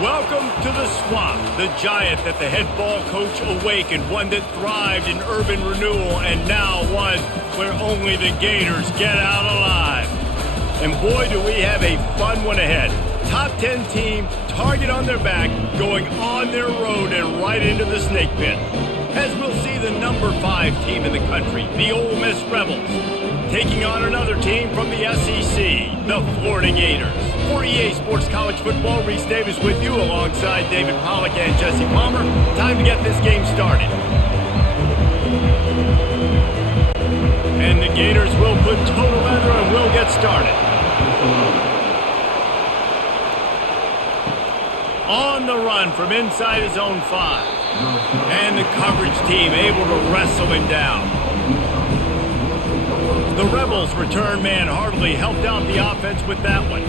Welcome to the Swamp, the giant that the head ball coach awakened, one that thrived in urban renewal, and now one where only the Gators get out alive. And boy, do we have a fun one ahead. Top 10 team, target on their back, going on their road and right into the snake pit. As we'll see the number 5 team in the country, the Ole Miss Rebels, taking on another team from the SEC, the Florida Gators. For EA Sports College Football, Reese Davis with you alongside David Pollack and Jesse Palmer. Time to get this game started. And the Gators will put total leather and will get started. On the run from inside his own 5. And the coverage team able to wrestle him down. The Rebels return man Hardley helped out the offense with that one.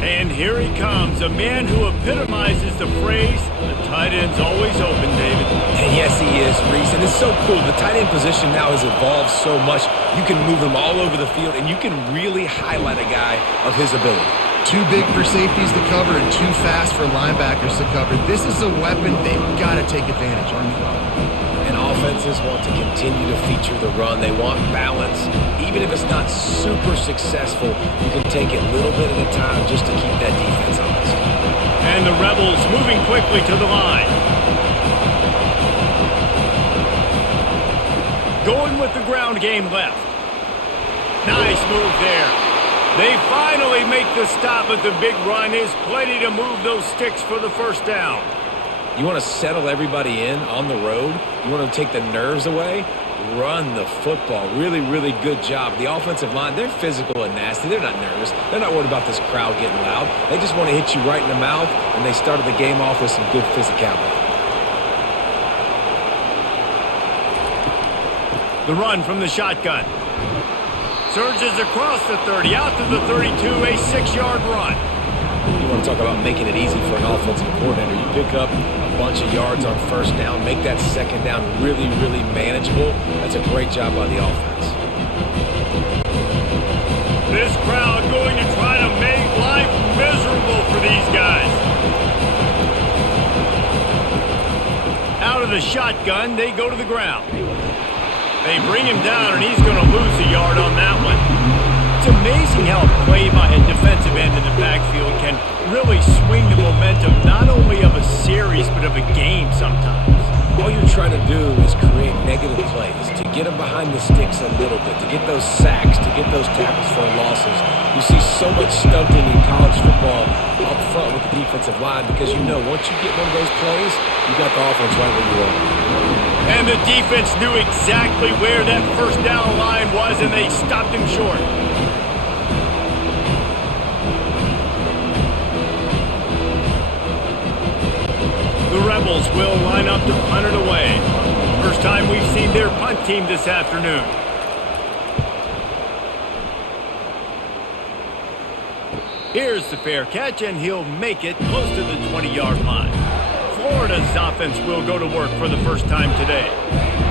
And here he comes, a man who epitomizes the phrase, the tight end's always open, David. And yes, he is, Reese. And it's so cool. The tight end position now has evolved so much. You can move him all over the field, and you can really highlight a guy of his ability. Too big for safeties to cover and too fast for linebackers to cover. This is a weapon they've got to take advantage of. And offenses want to continue to feature the run. They want balance. Even if it's not super successful, you can take it little bit at a time just to keep that defense honest. And the Rebels moving quickly to the line. Going with the ground game left. Nice move there. They finally make the stop, but the big run is plenty to move those sticks for the first down. You want to settle everybody in on the road? You want to take the nerves away? Run the football. Really, really good job. The offensive line, they're physical and nasty. They're not nervous. They're not worried about this crowd getting loud. They just want to hit you right in the mouth, and they started the game off with some good physicality. The run from the shotgun. Surges across the 30, out to the 32, a 6-yard run. You want to talk about making it easy for an offensive coordinator. You pick up a bunch of yards on first down, make that second down really, really manageable. That's a great job by the offense. This crowd going to try to make life miserable for these guys. Out of the shotgun, they go to the ground. They bring him down, and he's going to lose a yard on that one. It's amazing how a play by a defensive end in the backfield can really swing the momentum not only of a series but of a game sometimes. All you're trying to do is create negative plays, to get them behind the sticks a little bit, to get those sacks, to get those tackles for losses. You see so much stunting in college football up front with the defensive line because you know once you get one of those plays, you got the offense right where you are. And the defense knew exactly where that first down line was, and they stopped him short. The Rebels will line up to punt it away. First time we've seen their punt team this afternoon. Here's the fair catch, and he'll make it close to the 20-yard line. Florida's offense will go to work for the first time today.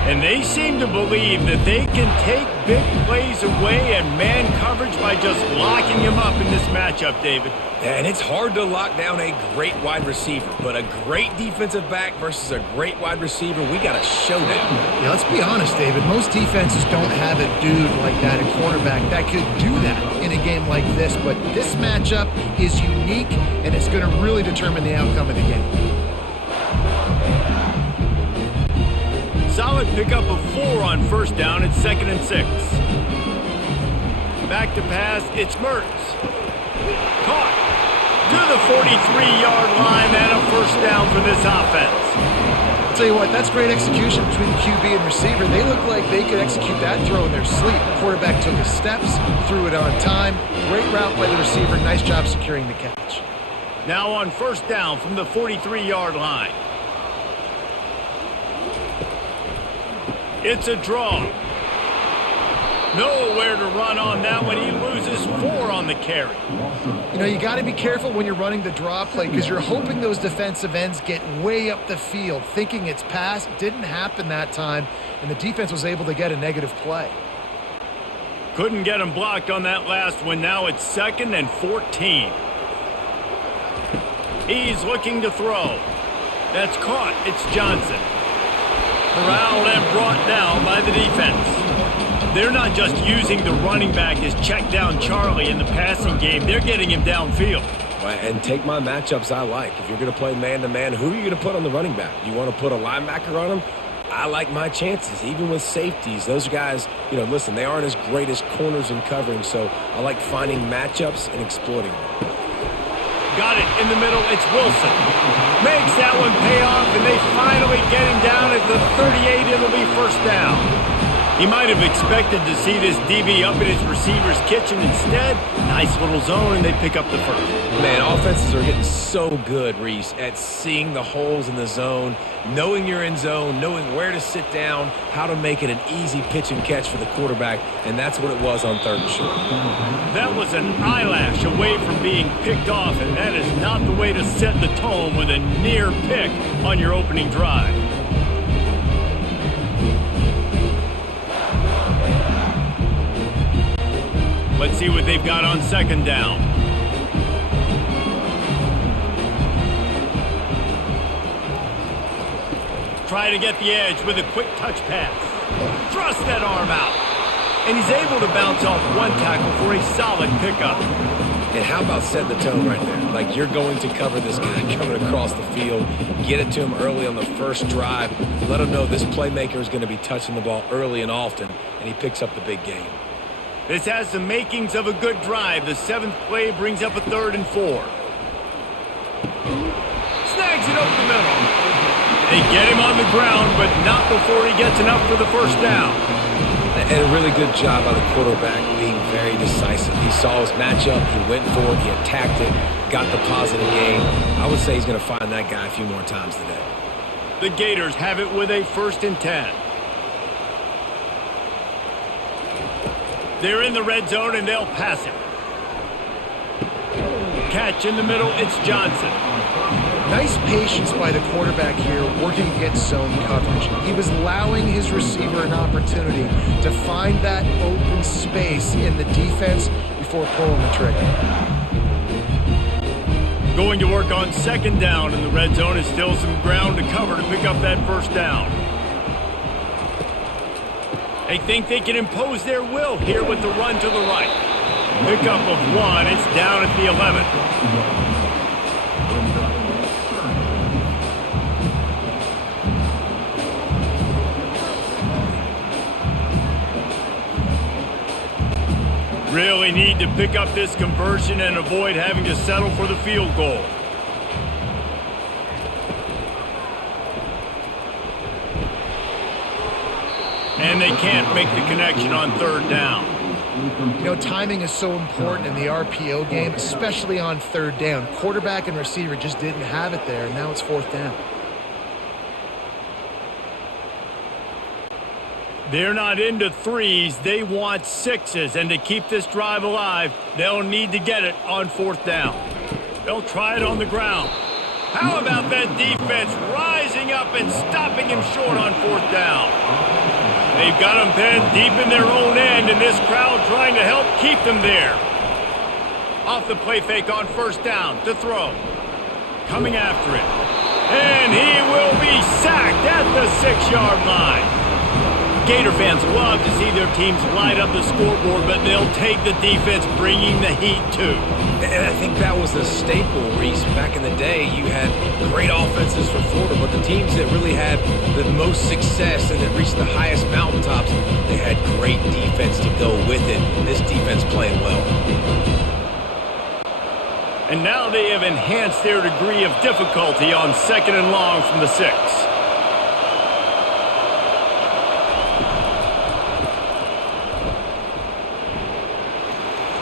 And they seem to believe that they can take big plays away and man coverage by just locking him up in this matchup, David. And it's hard to lock down a great wide receiver, but a great defensive back versus a great wide receiver, we got a showdown. Yeah, let's be honest, David. Most defenses don't have a dude like that, a cornerback, that could do that in a game like this. But this matchup is unique, and it's going to really determine the outcome of the game. Solid pickup of 4 on first down. It's 2nd and 6. Back to pass. It's Mertz. Caught to the 43-yard line, and a first down for this offense. I'll tell you what, that's great execution between QB and receiver. They look like they could execute that throw in their sleep. The quarterback took his steps, threw it on time. Great route by the receiver. Nice job securing the catch. Now on first down from the 43-yard line. It's a draw. Nowhere to run on that one. He loses 4 on the carry. You know, you got to be careful when you're running the draw play because you're hoping those defensive ends get way up the field, thinking it's pass. Didn't happen that time, and the defense was able to get a negative play. Couldn't get him blocked on that last one. Now it's 2nd and 14. He's looking to throw. That's caught. It's Johnson. Corralled and brought down by the defense. They're not just using the running back as check down Charlie in the passing game. They're getting him downfield. And take my matchups I like. If you're going to play man-to-man, who are you going to put on the running back? You want to put a linebacker on him? I like my chances, even with safeties. Those guys, listen, they aren't as great as corners and covering, so I like finding matchups and exploiting them. Got it in the middle. It's Wilson. Makes that one pay off, and they finally get him down at the 38. It'll be first down. He might have expected to see this DB up in his receiver's kitchen. Instead, nice little zone, and they pick up the first. Man, offenses are getting so good, Reese, at seeing the holes in the zone, knowing you're in zone, knowing where to sit down, how to make it an easy pitch and catch for the quarterback, and that's what it was on 3rd and short. That was an eyelash away from being picked off, and that is not the way to set the tone with a near pick on your opening drive. Let's see what they've got on 2nd down. Try to get the edge with a quick touch pass. Thrust that arm out. And he's able to bounce off one tackle for a solid pickup. And how about setting the tone right there? Like, you're going to cover this guy coming across the field, get it to him early on the first drive, let him know this playmaker is going to be touching the ball early and often, and he picks up the big game. This has the makings of a good drive. The 7th play brings up a 3rd and 4. Snags it over the middle. They get him on the ground, but not before he gets enough for the first down. And a really good job by the quarterback being very decisive. He saw his matchup, he went for it, he attacked it, got the positive gain. I would say he's going to find that guy a few more times today. The Gators have it with a 1st and 10. They're in the red zone, and they'll pass it. Catch in the middle, it's Johnson. Nice patience by the quarterback here, working against zone coverage. He was allowing his receiver an opportunity to find that open space in the defense before pulling the trigger. Going to work on 2nd down in the red zone is still some ground to cover to pick up that first down. They think they can impose their will here with the run to the right. Pickup of 1. It's down at the 11. Really need to pick up this conversion and avoid having to settle for the field goal. And they can't make the connection on 3rd down. Timing is so important in the RPO game, especially on 3rd down. Quarterback and receiver just didn't have it there, and now it's 4th down. They're not into 3s, they want 6s, and to keep this drive alive, they'll need to get it on 4th down. They'll try it on the ground. How about that defense rising up and stopping him short on 4th down? They've got him pinned deep in their own end, and this crowd trying to help keep them there. Off the play fake on 1st down to throw. Coming after it. And he will be sacked at the 6-yard line. Gator fans love to see their teams light up the scoreboard, but they'll take the defense bringing the heat too. And I think that was the staple, Reese. Back in the day, you had great offenses for Florida, but the teams that really had the most success and that reached the highest mountaintops, they had great defense to go with it. This defense playing well. And now they have enhanced their degree of difficulty on 2nd and long from the 6.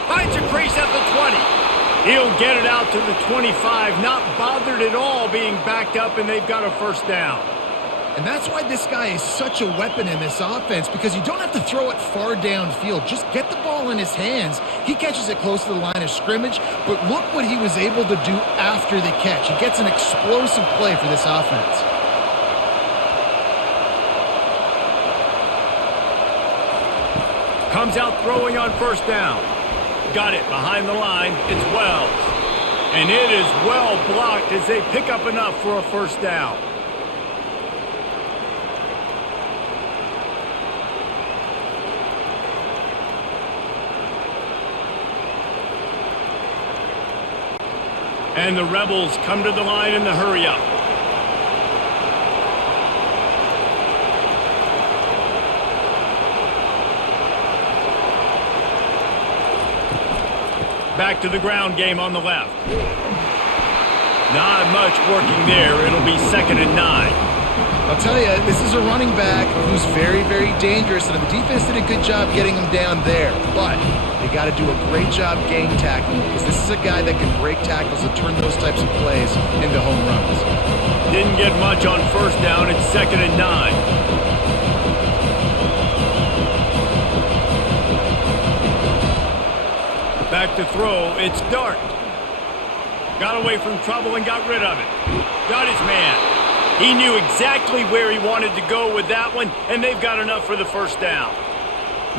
Finds a crease at the 20. He'll get it out to the 25, not bothered at all being backed up, and they've got a 1st down. And that's why this guy is such a weapon in this offense, because you don't have to throw it far downfield. Just get the ball in his hands. He catches it close to the line of scrimmage, but look what he was able to do after the catch. He gets an explosive play for this offense. Comes out throwing on 1st down. Got it behind the line. It's Wells. And it is well blocked as they pick up enough for a first down. And the Rebels come to the line in the hurry-up. Back to the ground game on the left. Not much working there. It'll be 2nd and 9. I'll tell you, this is a running back who's very, very dangerous, and the defense did a good job getting him down there. But they got to do a great job game tackling, because this is a guy that can break tackles and turn those types of plays into home runs. Didn't get much on first down. It's 2nd and 9. Back to throw. It's Dart. Got away from trouble and got rid of it. Got his man. He knew exactly where he wanted to go with that one, and they've got enough for the first down.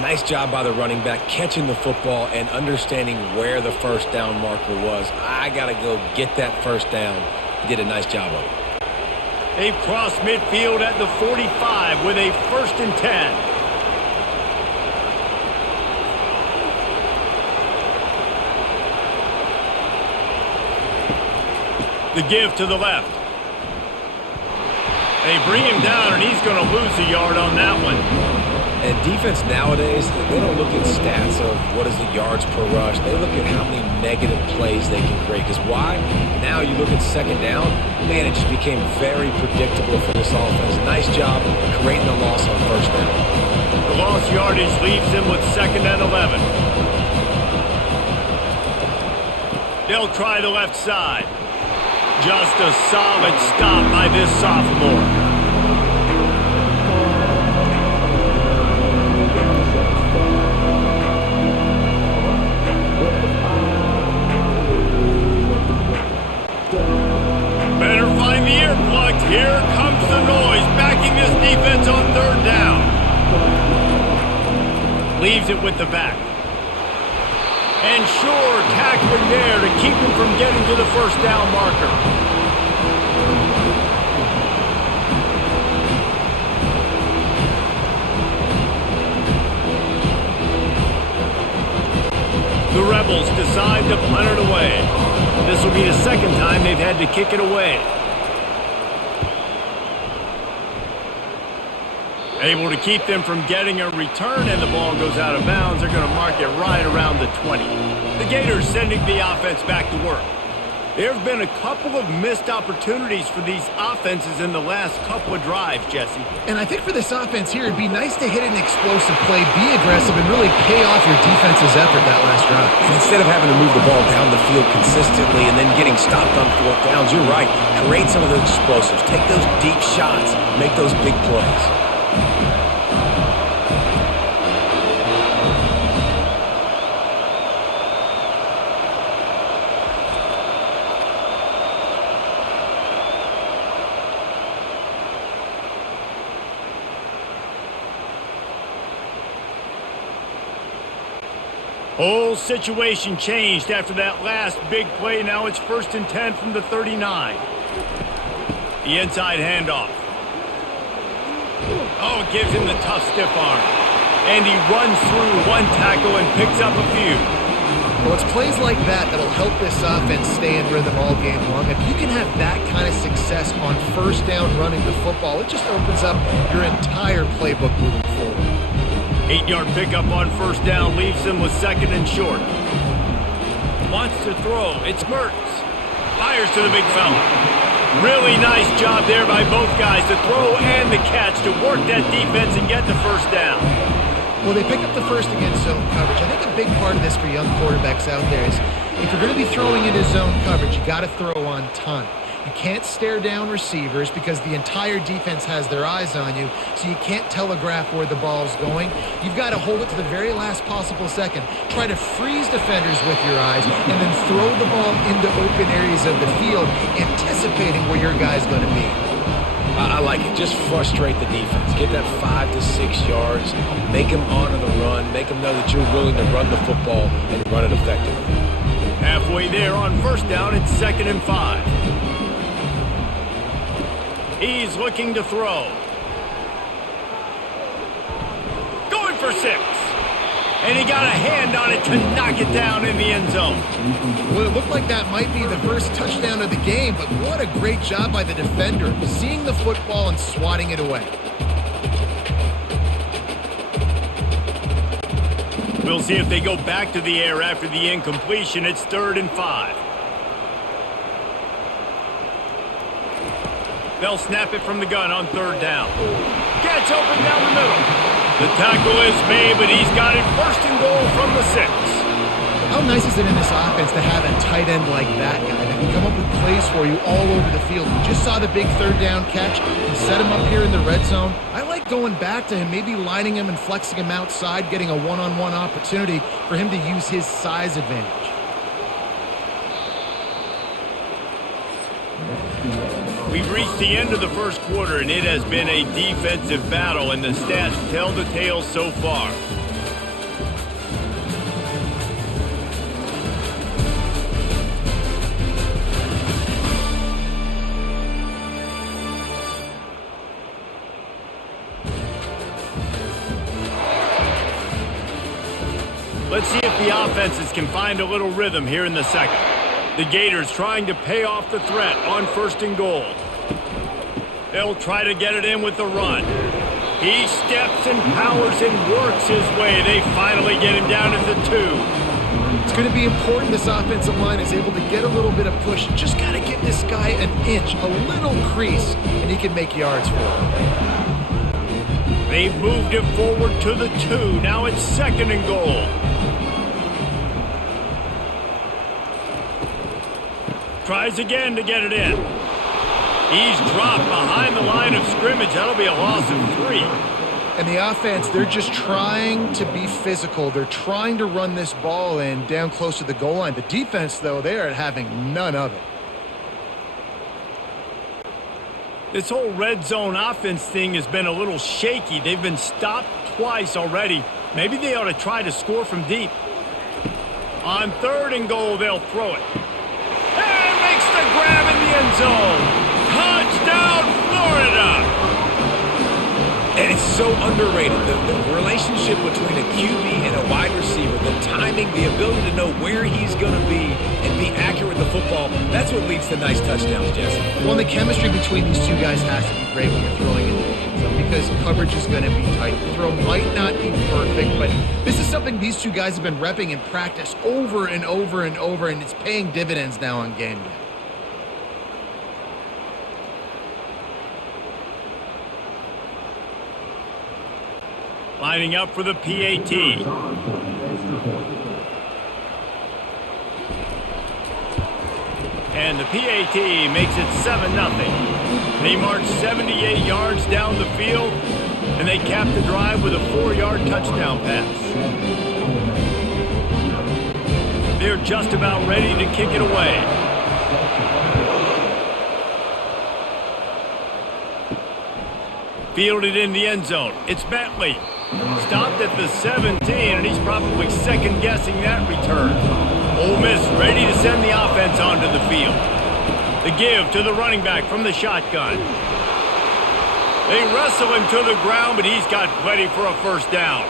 Nice job by the running back catching the football and understanding where the first down marker was. I got to go get that first down. He did a nice job of it. They've crossed midfield at the 45 with a 1st and 10. The give to the left. They bring him down, and he's going to lose a yard on that one. And defense nowadays, they don't look at stats of what is the yards per rush. They look at how many negative plays they can create. Because why? Now you look at 2nd down, man, it just became very predictable for this offense. Nice job creating the loss on first down. The lost yardage leaves them with 2nd and 11. They'll try the left side. Just a solid stop by this sophomore. Better find the earplugs. Here comes the noise, backing this defense on 3rd down. Leaves it with the back. And sure, tackling there to keep him from getting to the first down marker. The Rebels decide to punt it away. This will be the 2nd time they've had to kick it away. Able to keep them from getting a return, and the ball goes out of bounds. They're going to mark it right around the 20. The Gators sending the offense back to work. There have been a couple of missed opportunities for these offenses in the last couple of drives, Jesse. And I think for this offense here, it'd be nice to hit an explosive play, be aggressive, and really pay off your defense's effort that last drive. And instead of having to move the ball down the field consistently and then getting stopped on 4th downs, you're right. Create some of those explosives. Take those deep shots. Make those big plays. Whole situation changed after that last big play. Now it's 1st and 10 from the 39. The inside handoff. Oh, it gives him the tough stiff arm. And he runs through one tackle and picks up a few. Well, it's plays like that that'll help this offense stay in rhythm all game long. If you can have that kind of success on first down running the football, it just opens up your entire playbook moving forward. 8-yard pickup on first down leaves them with 2nd and short. Wants to throw. It's Mertz. Fires to the big fella. Really nice job there by both guys to throw and the catch to work that defense and get the first down. Well, they pick up the first against zone coverage. I think a big part of this for young quarterbacks out there is if you're going to be throwing into zone coverage, you got to throw on time. You can't stare down receivers because the entire defense has their eyes on you, so you can't telegraph where the ball's going. You've got to hold it to the very last possible second. Try to freeze defenders with your eyes and then throw the ball into open areas of the field, anticipating where your guy's going to be. I like it. Just frustrate the defense. Get that 5 to 6 yards. Make them honor the run. Make them know that you're willing to run the football and run it effectively. Halfway there on first down and 2nd and 5. He's looking to throw. Going for 6. And he got a hand on it to knock it down in the end zone. Well, it looked like that might be the first touchdown of the game, but what a great job by the defender, seeing the football and swatting it away. We'll see if they go back to the air after the incompletion. It's 3rd and 5. They'll snap it from the gun on 3rd down. Gets open down the middle. The tackle is made, but he's got it 1st and goal from the 6. How nice is it in this offense to have a tight end like that guy that can come up with plays for you all over the field? We just saw the big 3rd down catch. He set him up here in the red zone. I like going back to him, maybe lining him and flexing him outside, getting a one-on-one opportunity for him to use his size advantage. We've reached the end of the first quarter, and it has been a defensive battle, and the stats tell the tale so far. Let's see if the offenses can find a little rhythm here in the second. The Gators trying to pay off the threat on 1st and goal. They'll try to get it in with the run. He steps and powers and works his way. They finally get him down at the 2. It's going to be important this offensive line is able to get a little bit of push. Just got to give this guy an inch, a little crease, and he can make yards for him. They've moved it forward to the 2. Now it's 2nd and goal. Tries again to get it in. He's dropped behind the line of scrimmage. That'll be a loss of 3. And the offense, they're just trying to be physical. They're trying to run this ball in down close to the goal line. The defense, though, they are having none of it. This whole red zone offense thing has been a little shaky. They've been stopped twice already. Maybe they ought to try to score from deep. On 3rd and goal, they'll throw it. And makes the grab in the end zone. Touchdown, Florida! And it's so underrated. The relationship between a QB and a wide receiver, the timing, the ability to know where he's going to be and be accurate with the football, that's what leads to nice touchdowns, Jesse. Well, the chemistry between these two guys has to be great when you're throwing in the end zone because coverage is going to be tight. The throw might not be perfect, but this is something these two guys have been repping in practice over and over and over, and it's paying dividends now on game day. Lining up for the PAT. And the PAT makes it 7-0. They march 78 yards down the field, and they cap the drive with a 4-yard touchdown pass. They're just about ready to kick it away. Fielded in the end zone. It's Bentley. Stopped at the 17, and he's probably second-guessing that return. Ole Miss ready to send the offense onto the field. The give to the running back from the shotgun. They wrestle him to the ground, but he's got plenty for a 1st down.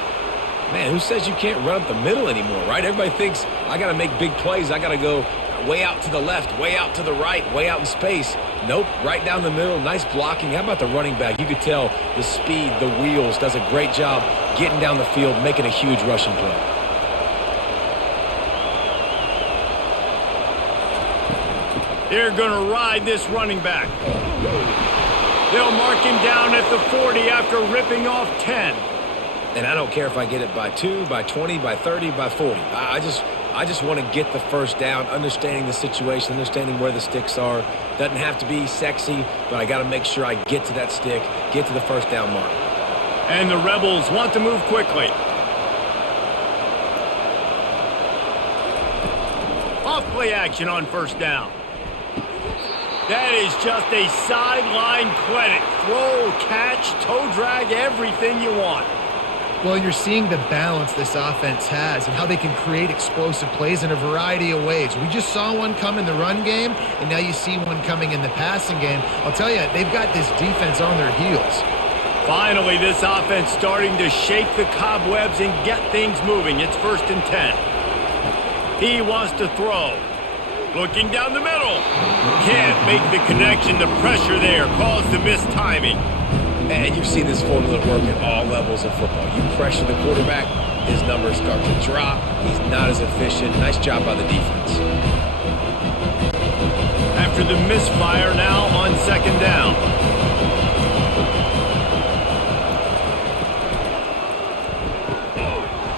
Man, who says you can't run up the middle anymore, right? Everybody thinks I got to make big plays. I got to go way out to the left, way out to the right, way out in space. Nope, right down the middle, nice blocking. How about the running back? You could tell the speed, the wheels, does a great job getting down the field, making a huge rushing play. They're going to ride this running back. They'll mark him down at the 40 after ripping off 10. And I don't care if I get it by 2, by 20, by 30, by 40. I just want to get the 1st down, understanding the situation, understanding where the sticks are. Doesn't have to be sexy, but I got to make sure I get to that stick, get to the 1st down mark. And the Rebels want to move quickly. Off play action on 1st down. That is just a sideline clinic. Throw, catch, toe drag, everything you want. Well, you're seeing the balance this offense has and how they can create explosive plays in a variety of ways. We just saw one come in the run game, and now you see one coming in the passing game. I'll tell you, they've got this defense on their heels. Finally, this offense starting to shake the cobwebs and get things moving. It's 1st and 10. He wants to throw. Looking down the middle. Can't make the connection. The pressure there caused the mistiming. And you see this formula work at all levels of football. You pressure the quarterback, his numbers start to drop. He's not as efficient. Nice job by the defense. After the misfire, now on 2nd down.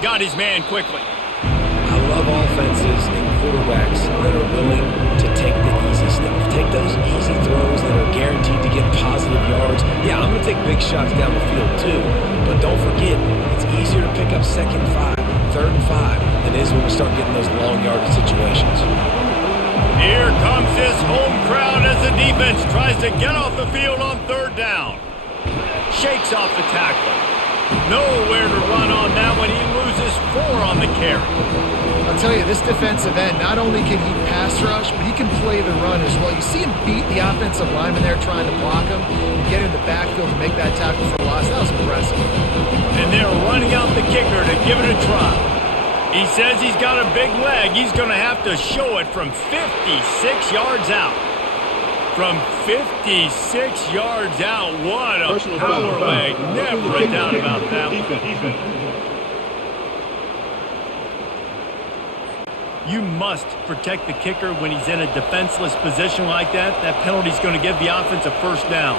Got his man quickly. I love offenses and quarterbacks that are willing to take the easy stuff. Take those easy throws that are guaranteed to get positive yards. Yeah, I'm going to take big shots down the field too. But don't forget, it's easier to pick up 2nd and 5, 3rd and 5 than it is when we start getting those long yardage situations. Here comes this home crowd as the defense tries to get off the field on 3rd down. Shakes off the tackler. Nowhere to run on that one. He loses 4 on the carry. I'll tell you, this defensive end, not only can he pass rush, but he can play the run as well. You see him beat the offensive lineman there trying to block him and get in the backfield to make that tackle for a loss. That was impressive. And they're running out the kicker to give it a try. He says he's got a big leg. He's going to have to show it from 56 yards out. From 56 yards out, what a power leg. Never a doubt about that one. You must protect the kicker when he's in a defenseless position like that. That penalty's going to give the offense a 1st down.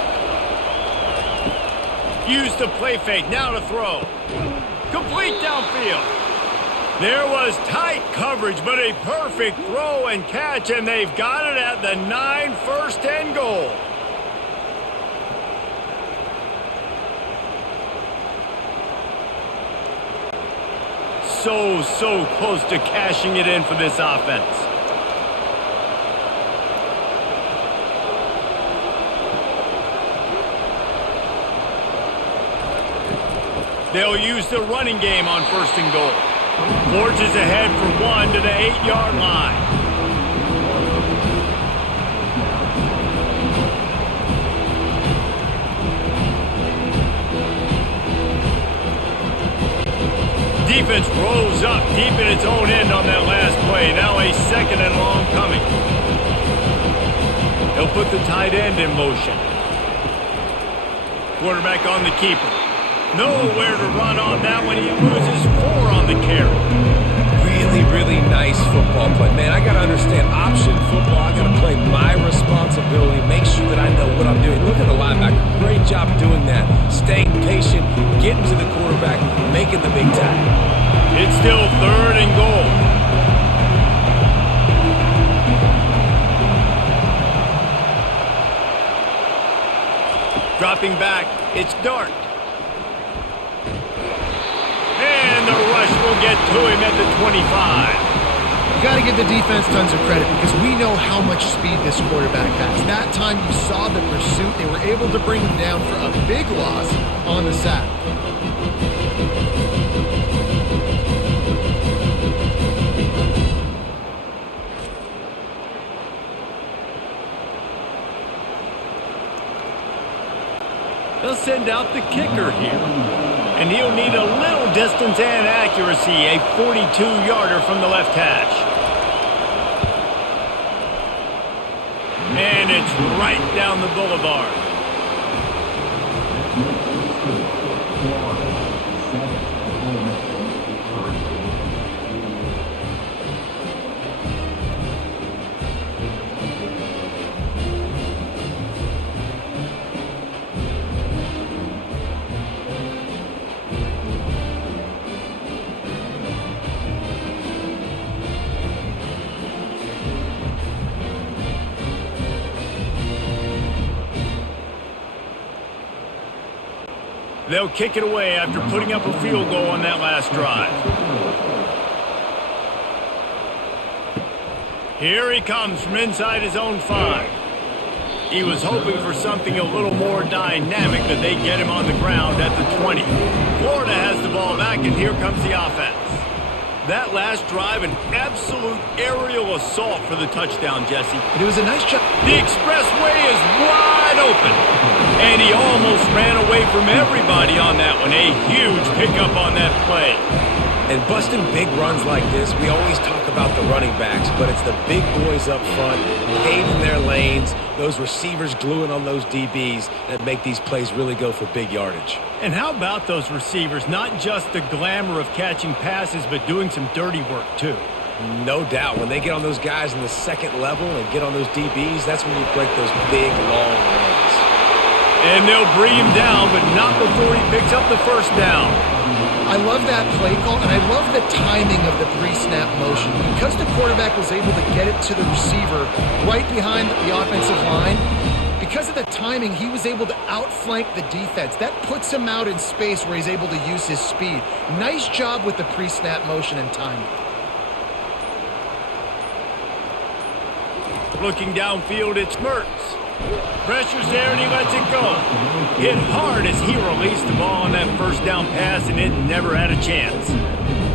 Use the play fake, now to throw. Complete downfield. There was tight coverage, but a perfect throw and catch, and they've got it at the 9, 1st and goal. So close to cashing it in for this offense. They'll use the running game on 1st and goal. Forges ahead for 1 to the 8-yard line. Defense rose up deep in its own end on that last play. Now a 2nd and long coming. He'll put the tight end in motion. Quarterback on the keeper. Nowhere to run on that one. He loses 4 on the carry. Really nice football play. Man, I got to understand option football. I got to play my responsibility, make sure that I know what I'm doing. Look at the linebacker. Great job doing that. Staying patient, getting to the quarterback, making the big tackle. It's still 3rd and goal. Dropping back, it's Dart. And the rush will get to him at the 25. You got to give the defense tons of credit because we know how much speed this quarterback has. That time you saw the pursuit. They were able to bring him down for a big loss on the sack. They'll send out the kicker here. And he'll need a little distance and accuracy, a 42-yarder from the left hash. And it's right down the boulevard. They'll kick it away after putting up a field goal on that last drive. Here he comes from inside his own 5. He was hoping for something a little more dynamic, but they get him on the ground at the 20. Florida has the ball back, and here comes the offense. That last drive, an absolute aerial assault for the touchdown, Jesse. It was a nice job. The expressway is wide open, and he almost ran away from everybody on that one. A huge pickup on that play. And busting big runs like this, we always talk about the running backs, but it's the big boys up front, paving their lanes, those receivers gluing on those DBs that make these plays really go for big yardage. And how about those receivers? Not just the glamour of catching passes, but doing some dirty work, too. No doubt. When they get on those guys in the second level and get on those DBs, that's when you break those big, long runs. And they'll bring him down, but not before he picks up the first down. I love that play call, and I love the timing of the pre-snap motion. Because the quarterback was able to get it to the receiver right behind the offensive line, because of the timing, he was able to outflank the defense. That puts him out in space where he's able to use his speed. Nice job with the pre-snap motion and timing. Looking downfield, it's Mertz. Pressure's there, and he lets it go. Hit hard as he released the ball on that first down pass, and it never had a chance.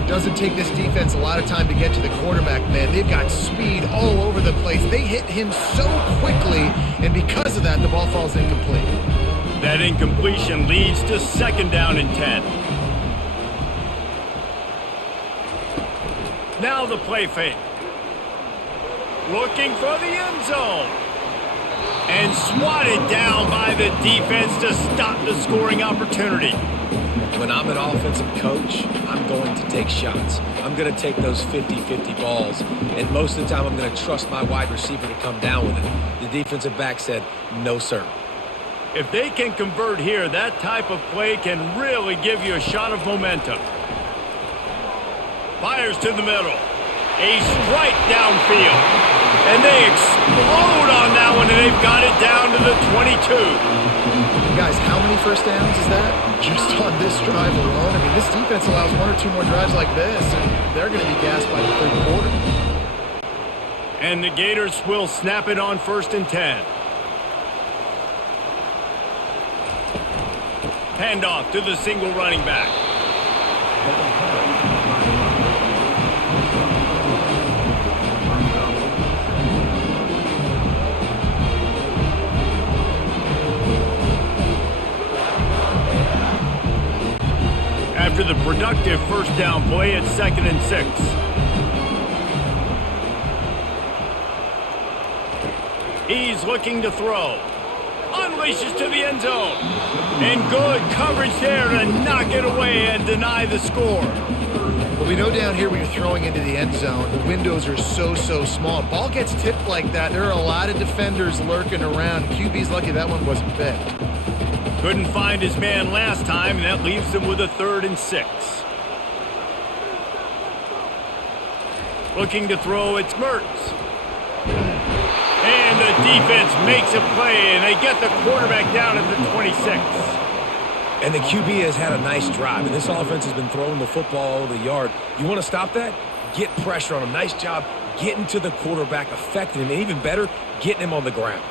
Doesn't take this defense a lot of time to get to the quarterback, man. They've got speed all over the place. They hit him so quickly, and because of that, the ball falls incomplete. That incompletion leads to second down and 10. Now the play fake. Looking for the end zone. And swatted down by the defense to stop the scoring opportunity. When I'm an offensive coach, I'm going to take shots. I'm going to take those 50-50 balls, and most of the time I'm going to trust my wide receiver to come down with it. The defensive back said, no, sir. If they can convert here, that type of play can really give you a shot of momentum. Fires to the middle. A strike downfield. And they explode on that one, and they've got it down to the 22. Guys, how many first downs is that? Just on this drive alone? I mean, this defense allows one or two more drives like this, and they're going to be gassed by the third quarter. And the Gators will snap it on 1st and 10. Handoff to the single running back. After the productive first down play, it's 2nd and 6. He's looking to throw. Unleashes to the end zone. And good coverage there to knock it away and deny the score. Well, we know down here when you're throwing into the end zone, the windows are so small. Ball gets tipped like that. There are a lot of defenders lurking around. QB's lucky that one wasn't big. Couldn't find his man last time, and that leaves him with a 3rd and 6. Looking to throw, it's Mertz. And the defense makes a play, and they get the quarterback down at the 26. And the QB has had a nice drive, and this offense has been throwing the football all over the yard. You want to stop that? Get pressure on him. Nice job getting to the quarterback, affecting him, and even better, getting him on the ground.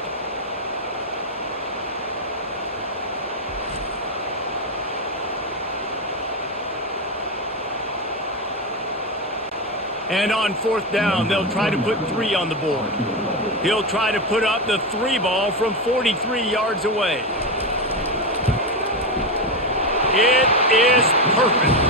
And on 4th down, they'll try to put 3 on the board. He'll try to put up the 3 ball from 43 yards away. It is perfect.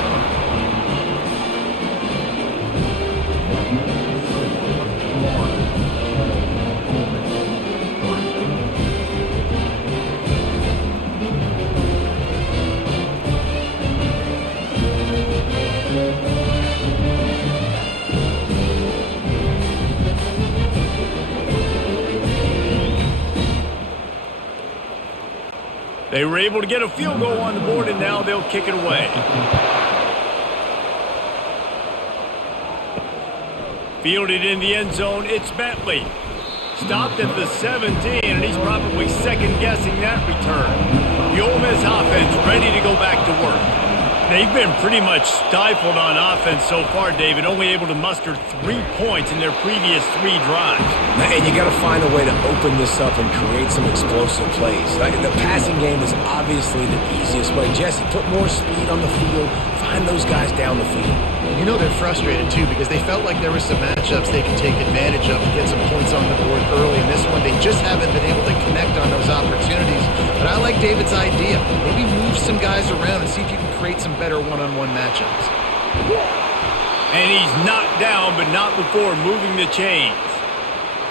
They were able to get a field goal on the board, and now they'll kick it away. Fielded in the end zone, it's Bentley. Stopped at the 17, and he's probably second-guessing that return. The Ole Miss offense ready to go back to work. They've been pretty much stifled on offense so far, David, only able to muster 3 points in their previous 3 drives. And you got to find a way to open this up and create some explosive plays. The passing game is obviously the easiest way. Jesse, put more speed on the field. Find those guys down the field. You know they're frustrated, too, because they felt like there were some matchups they could take advantage of and get some points on the board early. In this one, they just haven't been able to connect on those opportunities. But I like David's idea. Maybe move some guys around and see if you can create some better one-on-one matchups. And he's knocked down, but not before moving the chains.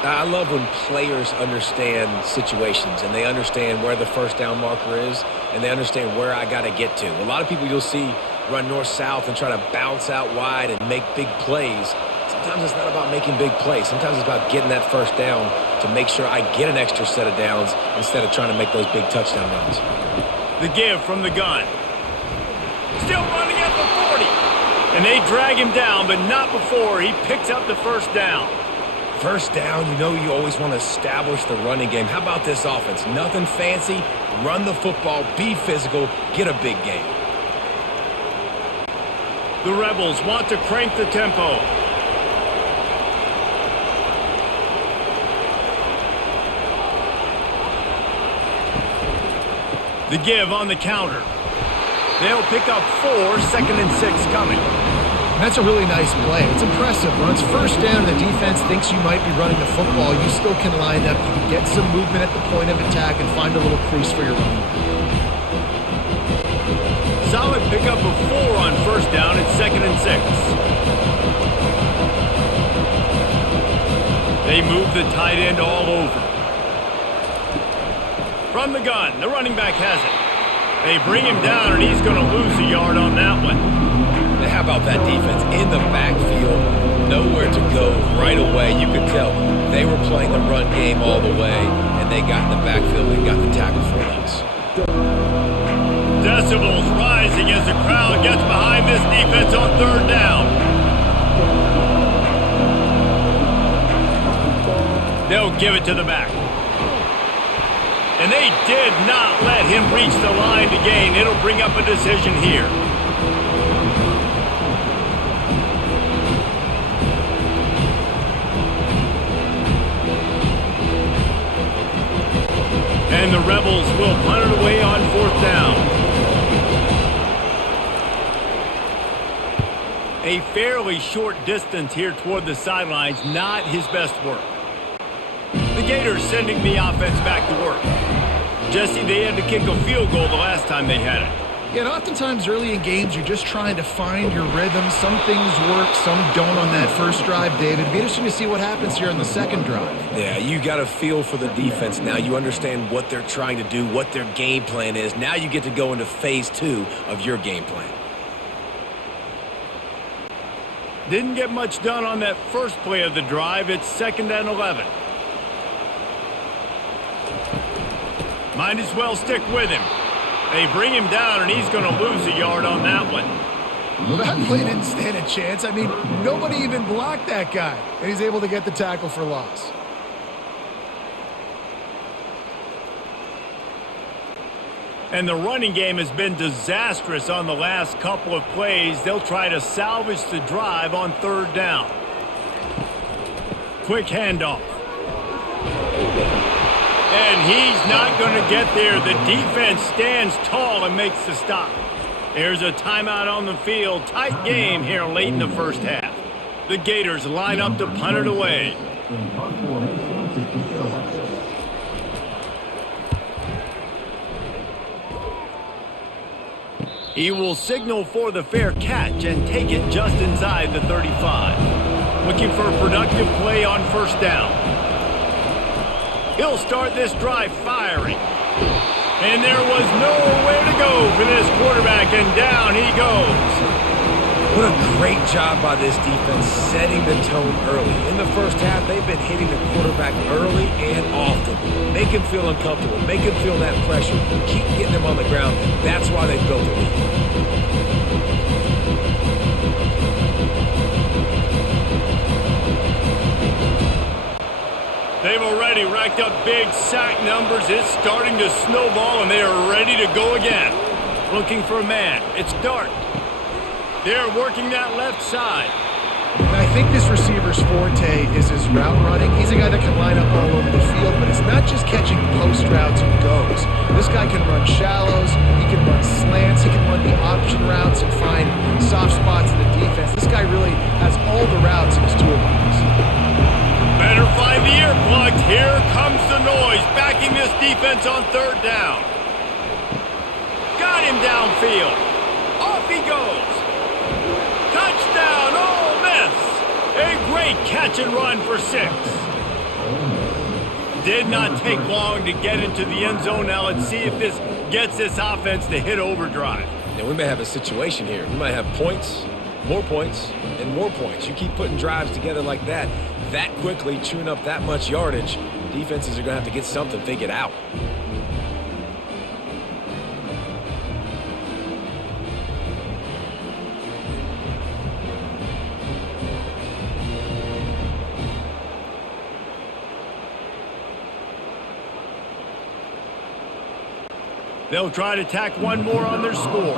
I love when players understand situations and they understand where the first down marker is and they understand where I got to get to. A lot of people you'll see run north-south and try to bounce out wide and make big plays. Sometimes it's not about making big plays. Sometimes it's about getting that first down to make sure I get an extra set of downs instead of trying to make those big touchdown runs. The give from the gun. Still running at the 40. And they drag him down, but not before he picks up the first down. First down, you know you always want to establish the running game. How about this offense? Nothing fancy. Run the football, be physical, get a big gain. The Rebels want to crank the tempo. The give on the counter. They'll pick up 4, 2nd and 6 coming. That's a really nice play. It's impressive. When it's first down and the defense thinks you might be running the football, you still can line up. You can get some movement at the point of attack and find a little crease for your running back. Solid pickup of 4 on first down at 2nd and 6. They move the tight end all over. From the gun, the running back has it. They bring him down, and he's going to lose a yard on that one. How about that defense in the backfield? Nowhere to go right away. You could tell they were playing the run game all the way, and they got in the backfield and got the tackle for loss. Decibels rising as the crowd gets behind this defense on 3rd down. They'll give it to the back. And they did not let him reach the line to gain. It'll bring up a decision here. And the Rebels will punt it away on 4th down. A fairly short distance here toward the sidelines, not his best work. The Gators sending the offense back to work. Jesse, they had to kick a field goal the last time they had it. Yeah, and oftentimes early in games, you're just trying to find your rhythm. Some things work, some don't on that first drive, David. It'd be interesting to see what happens here on the second drive. Yeah, you got a feel for the defense now. You understand what they're trying to do, what their game plan is. Now you get to go into phase 2 of your game plan. Didn't get much done on that first play of the drive. It's 2nd and 11. Might as well stick with him. They bring him down, and he's going to lose a yard on that one. Well, that play didn't stand a chance. I mean, nobody even blocked that guy, and he's able to get the tackle for loss. And the running game has been disastrous on the last couple of plays. They'll try to salvage the drive on 3rd down. Quick handoff. And he's not going to get there. The defense stands tall and makes the stop. There's a timeout on the field. Tight game here late in the first half. The Gators line up to punt it away. He will signal for the fair catch and take it just inside the 35. Looking for a productive play on first down. He'll start this drive firing. And there was nowhere to go for this quarterback, and down he goes. What a great job by this defense setting the tone early. In the first half, they've been hitting the quarterback early and often. Make him feel uncomfortable. Make him feel that pressure. Keep getting him on the ground. That's why they built the lead. They've already racked up big sack numbers. It's starting to snowball, and they are ready to go again. Looking for a man. It's Dart. They're working that left side. And I think this receiver's forte is his route running. He's a guy that can line up all over the field, but it's not just catching post routes and goes. This guy can run shallows, he can run slants, he can run the option routes and find soft spots in the defense. This guy really has all the routes in his toolbox. Better find the earplugs. Here comes the noise, backing this defense on third down. Got him downfield. Off he goes. Touchdown, Ole Miss. A great catch and run for 6. Did not take long to get into the end zone. Now let's see if this gets this offense to hit overdrive. Now, we may have a situation here. We might have points, and more points. You keep putting drives together like that quickly, chewing up that much yardage, defenses are going to have to get something figured out. They'll try to tack one more on their score.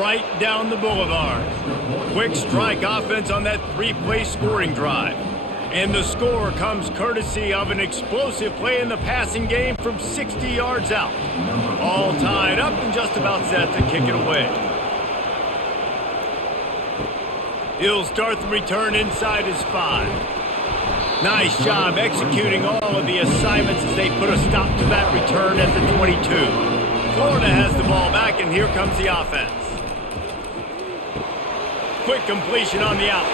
Right down the boulevard. Quick strike offense on that 3-play scoring drive. And the score comes courtesy of an explosive play in the passing game from 60 yards out. All tied up and just about set to kick it away. He'll start the return inside his 5. Nice job executing all of the assignments as they put a stop to that return at the 22. Florida has the ball back, and here comes the offense. Quick completion on the out.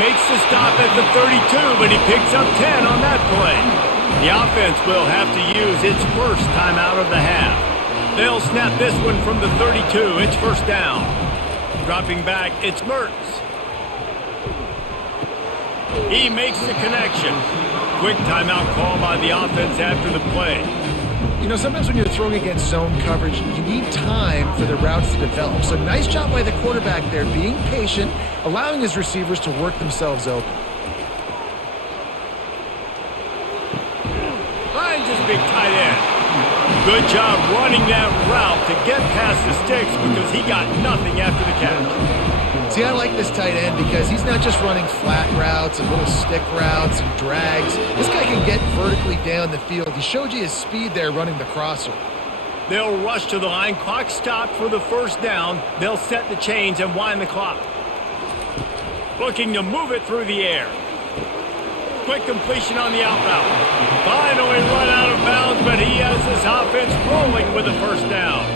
Makes the stop at the 32, but he picks up 10 on that play. The offense will have to use its first timeout of the half. They'll snap this one from the 32. It's first down. Dropping back, it's Mertz. He makes the connection. Quick timeout call by the offense after the play. You know, sometimes when you're throwing against zone coverage, you need time for the routes to develop. So nice job by the quarterback there, being patient, allowing his receivers to work themselves open. Finds his big tight end. Good job running that route to get past the sticks because he got nothing after the catch. See, I like this tight end because he's not just running flat routes and little stick routes and drags. This guy can get vertically down the field. He showed you his speed there running the crosser. They'll rush to the line. Clock stopped for the first down. They'll set the chains and wind the clock. Looking to move it through the air. Quick completion on the out route. Finally run out of bounds, but he has his offense rolling with the first down.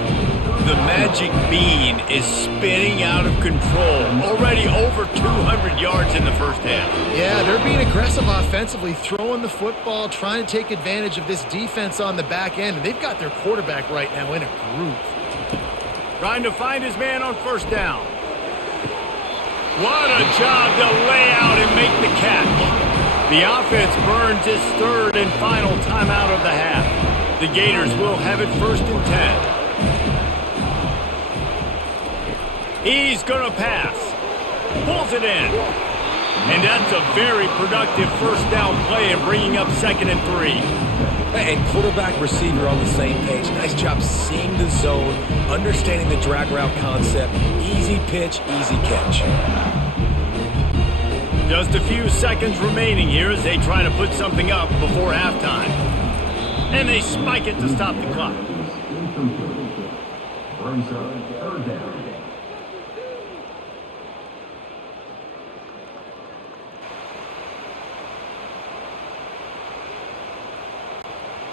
The magic bean is spinning out of control. Already over 200 yards in the first half. Yeah, they're being aggressive offensively, throwing the football, trying to take advantage of this defense on the back end. And they've got their quarterback right now in a groove. Trying to find his man on first down. What a job to lay out and make the catch. The offense burns its third and final timeout of the half. The Gators will have it 1st and 10. He's going to pass. Pulls it in. And that's a very productive first down play and bringing up 2nd and 3. And quarterback receiver on the same page. Nice job seeing the zone, understanding the drag route concept. Easy pitch, easy catch. Just a few seconds remaining here as they try to put something up before halftime. And they spike it to stop the clock.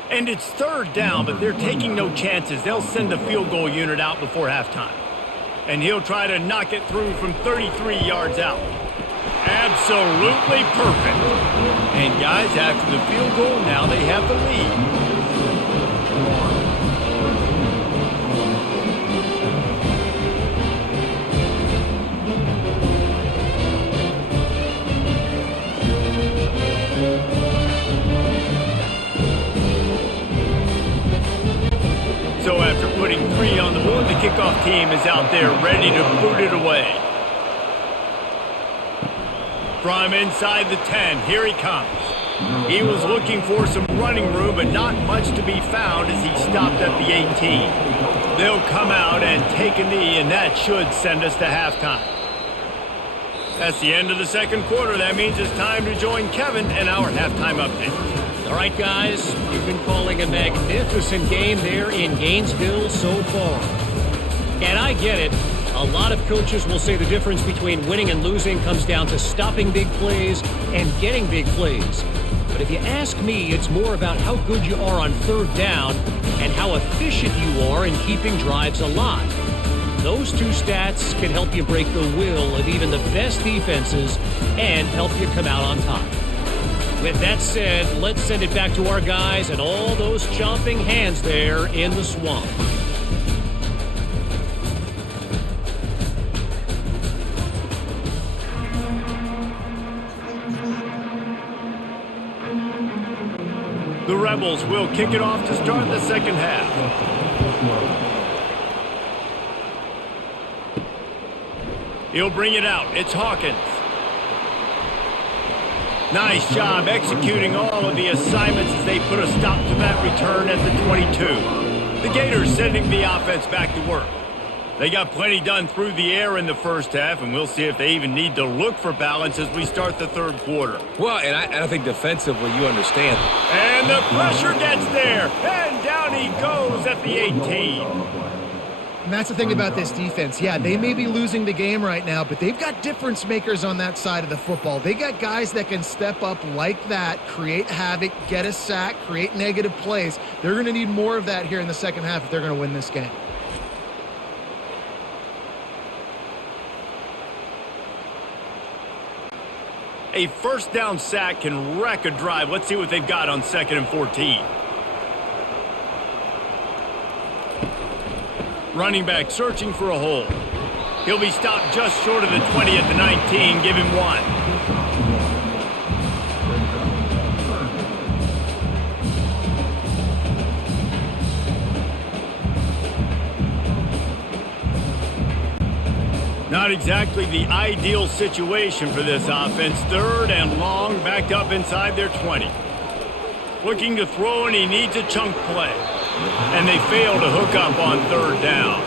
And it's 3rd down, but they're taking no chances. They'll send a field goal unit out before halftime. And he'll try to knock it through from 33 yards out. Absolutely perfect. And guys, after the field goal, now they have the lead. So after putting 3 on the board, the kickoff team is out there ready to boot it away. From inside the 10, here he comes. He was looking for some running room, but not much to be found as he stopped at the 18. They'll come out and take a knee, and that should send us to halftime. That's the end of the second quarter. That means it's time to join Kevin and our halftime update. All right, guys, you've been calling a magnificent game there in Gainesville so far. And I get it. A lot of coaches will say the difference between winning and losing comes down to stopping big plays and getting big plays. But if you ask me, it's more about how good you are on third down and how efficient you are in keeping drives alive. Those two stats can help you break the will of even the best defenses and help you come out on top. With that said, let's send it back to our guys and all those chomping hands there in the swamp. The Rebels will kick it off to start the second half. He'll bring it out. It's Hawkins. Nice job executing all of the assignments as they put a stop to that return at the 22. The Gators sending the offense back to work. They got plenty done through the air in the first half, and we'll see if they even need to look for balance as we start the third quarter. Well, and I think defensively you understand. And the pressure gets there, and down he goes at the 18. And that's the thing about this defense. Yeah, they may be losing the game right now, but they've got difference makers on that side of the football. They got guys that can step up like that, create havoc, get a sack, create negative plays. They're going to need more of that here in the second half if they're going to win this game. A first down sack can wreck a drive. Let's see what they've got on 2nd and 14. Running back searching for a hole. He'll be stopped just short of the 20 at the 19. Give him one. Not exactly the ideal situation for this offense. 3rd and long, backed up inside their 20. Looking to throw, and he needs a chunk play. And they fail to hook up on 3rd down.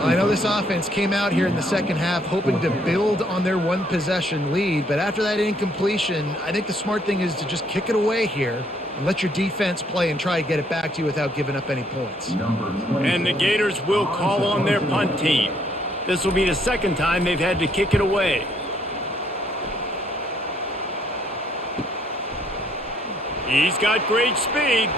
I know this offense came out here in the second half hoping to build on their one-possession lead, but after that incompletion, I think the smart thing is to just kick it away here and let your defense play and try to get it back to you without giving up any points. And the Gators will call on their punt team. This will be the second time they've had to kick it away. He's got great speed.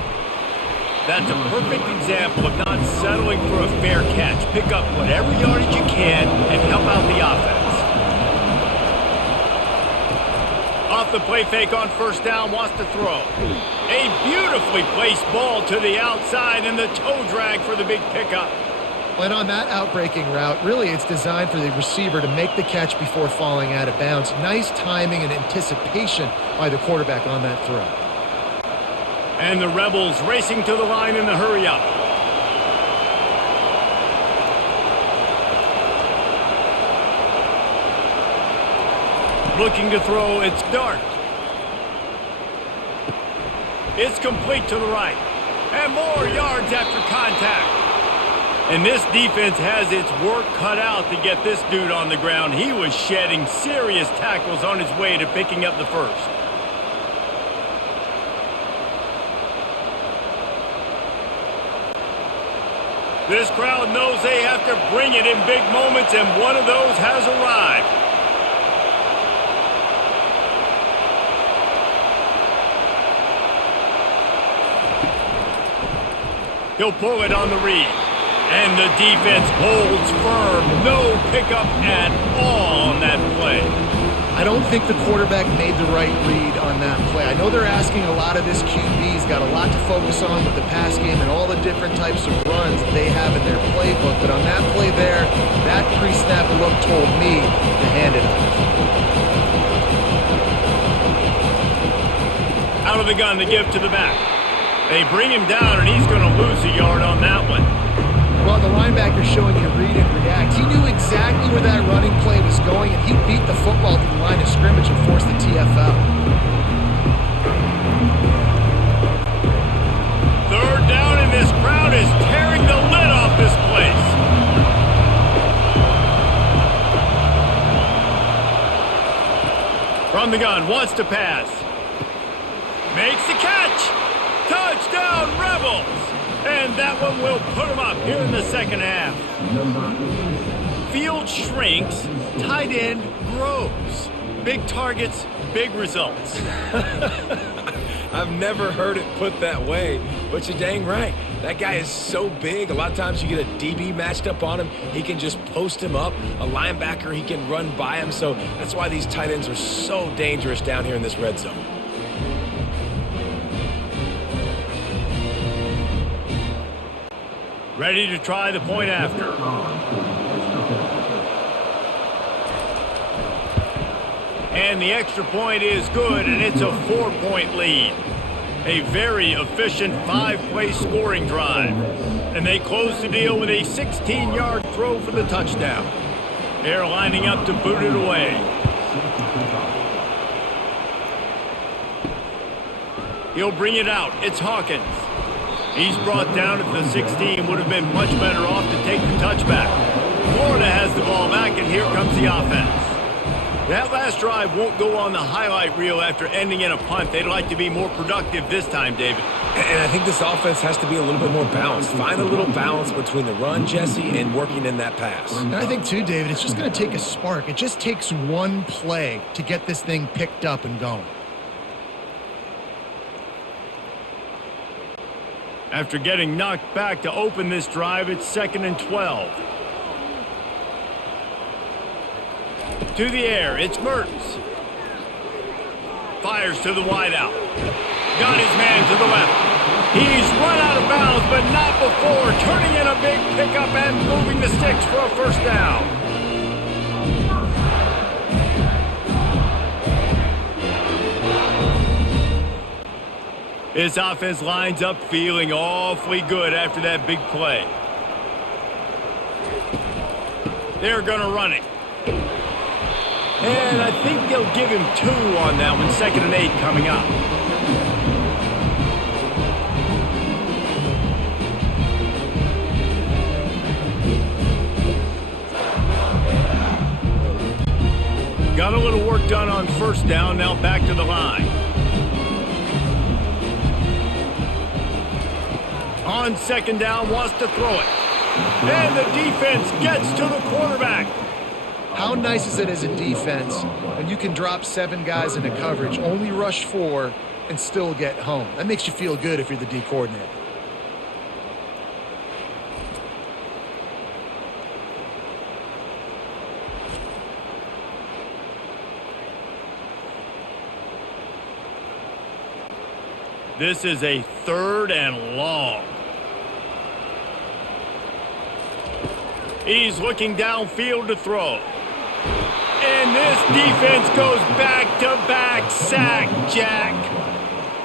That's a perfect example of not settling for a fair catch. Pick up whatever yardage you can and help out the offense. Off the play fake on first down, wants to throw. A beautifully placed ball to the outside and the toe drag for the big pickup. And on that outbreaking route, really it's designed for the receiver to make the catch before falling out of bounds. Nice timing and anticipation by the quarterback on that throw. And the Rebels racing to the line in the hurry-up. Looking to throw, it's Dart. It's complete to the right. And more yards after contact. And this defense has its work cut out to get this dude on the ground. He was shedding serious tackles on his way to picking up the first. This crowd knows they have to bring it in big moments, and one of those has arrived. He'll pull it on the read. And the defense holds firm. No pickup at all on that play. I don't think the quarterback made the right read on that play. I know they're asking a lot of this QB. He's got a lot to focus on with the pass game and all the different types of runs that they have in their playbook. But on that play there, that pre-snap look told me to hand it off. Out of the gun to give to the back. They bring him down, and he's going to lose a yard on that one. Well, the linebacker's showing you read and react. He knew exactly where that running play was going, and he beat the football to the line of scrimmage and forced the TFL. From the gun, wants to pass. Makes the catch. Touchdown, Rebels. And that one will put them up here in the second half. Field shrinks, tight end grows. Big targets, big results. I've never heard it put that way, but you're dang right. That guy is so big. A lot of times you get a DB matched up on him. He can just post him up. A linebacker, he can run by him. So that's why these tight ends are so dangerous down here in this red zone. Ready to try the point after. And the extra point is good, and it's a 4-point lead. A very efficient 5-play scoring drive. And they close the deal with a 16-yard throw for the touchdown. They're lining up to boot it away. He'll bring it out. It's Hawkins. He's brought down at the 16. Would have been much better off to take the touchback. Florida has the ball back, and here comes the offense. That last drive won't go on the highlight reel after ending in a punt. They'd like to be more productive this time, David. And I think this offense has to be a little bit more balanced. Find a little balance between the run, Jesse, and working in that pass. And I think, too, David, it's just going to take a spark. It just takes one play to get this thing picked up and going. After getting knocked back to open this drive, it's 2nd and 12. To the air, it's Mertz. Fires to the wideout. Got his man to the left. He's run out of bounds, but not before turning in a big pickup and moving the sticks for a first down. His offense lines up feeling awfully good after that big play. They're going to run it. And I think they'll give him 2 on that one. 2nd and 8 coming up. Got a little work done on first down. Now back to the line. On 2nd down, wants to throw it. And the defense gets to the quarterback. How nice is it as a defense when you can drop 7 guys into coverage, only rush 4, and still get home? That makes you feel good if you're the D coordinator. This is a 3rd and long. He's looking downfield to throw. And this defense goes back-to-back sack, Jack.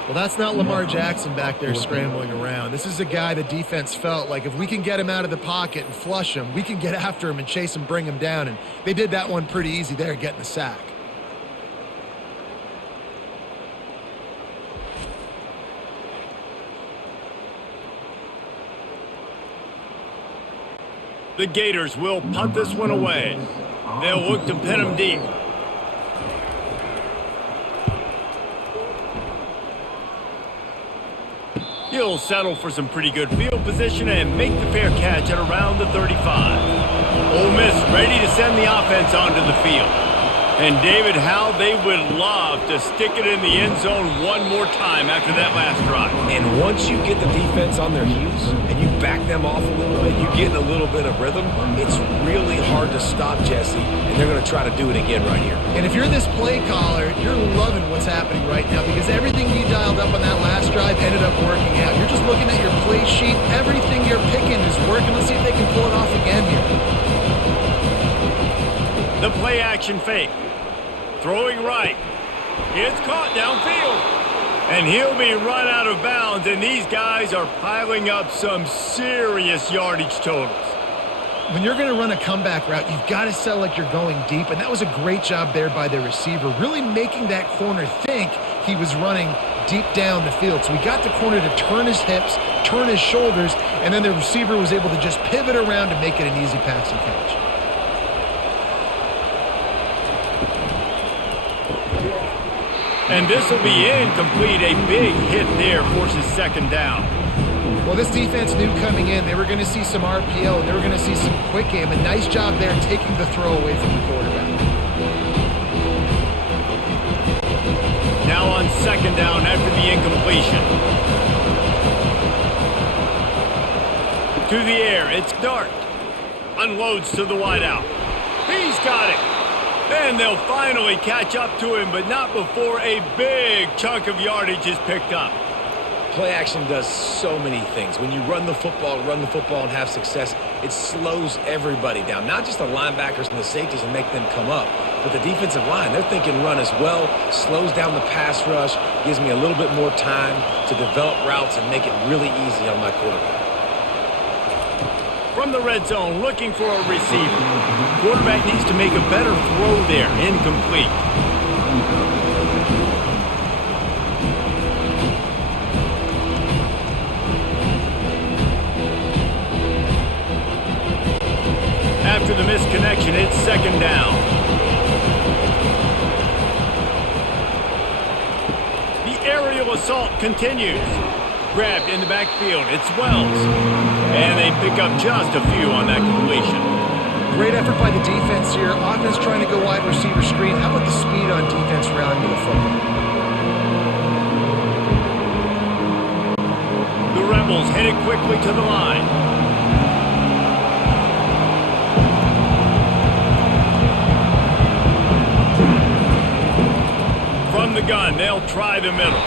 Well, that's not Lamar Jackson back there scrambling around. This is a guy the defense felt like if we can get him out of the pocket and flush him, we can get after him and chase him, bring him down. And they did that one pretty easy there, getting the sack. The Gators will punt this one away. They'll look to pin him deep. He'll settle for some pretty good field position and make the fair catch at around the 35. Ole Miss ready to send the offense onto the field. And David, how they would love to stick it in the end zone one more time after that last drive. And once you get the defense on their heels and you back them off a little bit, you get a little bit of rhythm, it's really hard to stop, Jesse, and they're going to try to do it again right here. And if you're this play caller, you're loving what's happening right now because everything you dialed up on that last drive ended up working out. You're just looking at your play sheet. Everything you're picking is working. Let's see if they can pull it off again here. The play action fake. Throwing right. It's caught downfield. And he'll be run out of bounds, and these guys are piling up some serious yardage totals. When you're going to run a comeback route, you've got to sell like you're going deep, and that was a great job there by the receiver, really making that corner think he was running deep down the field. So we got the corner to turn his hips, turn his shoulders, and then the receiver was able to just pivot around and make it an easy pass and catch. And this will be incomplete. A big hit there forces second down. Well, this defense knew coming in they were going to see some RPO, and they were going to see some quick game. A nice job there taking the throw away from the quarterback. Now on second down after the incompletion. To the air, it's Dart. Unloads to the wideout. He's got it. And they'll finally catch up to him, but not before a big chunk of yardage is picked up. Play action does so many things. When you run the football and have success, it slows everybody down. Not just the linebackers and the safeties and make them come up, but the defensive line. They're thinking run as well, slows down the pass rush, gives me a little bit more time to develop routes and make it really easy on my quarterback. From the red zone, looking for a receiver. Quarterback needs to make a better throw there. Incomplete. After the misconnection, it's second down. The aerial assault continues. Grabbed in the backfield, it's Wells. And they pick up just a few on that completion. Great effort by the defense here. Offense trying to go wide receiver screen. How about the speed on defense rounding to the football? The Rebels headed quickly to the line. From the gun, they'll try the middle.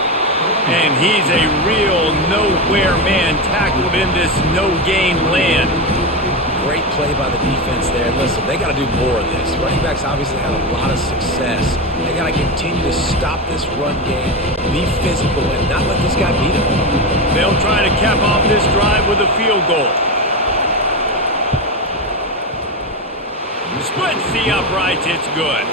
And he's a real nowhere man tackled in this no-gain land. Great play by the defense there. Listen, they got to do more of this. Running backs obviously had a lot of success. They got to continue to stop this run game, be physical, and not let this guy beat them. They'll try to cap off this drive with a field goal. Splits the uprights, it's good.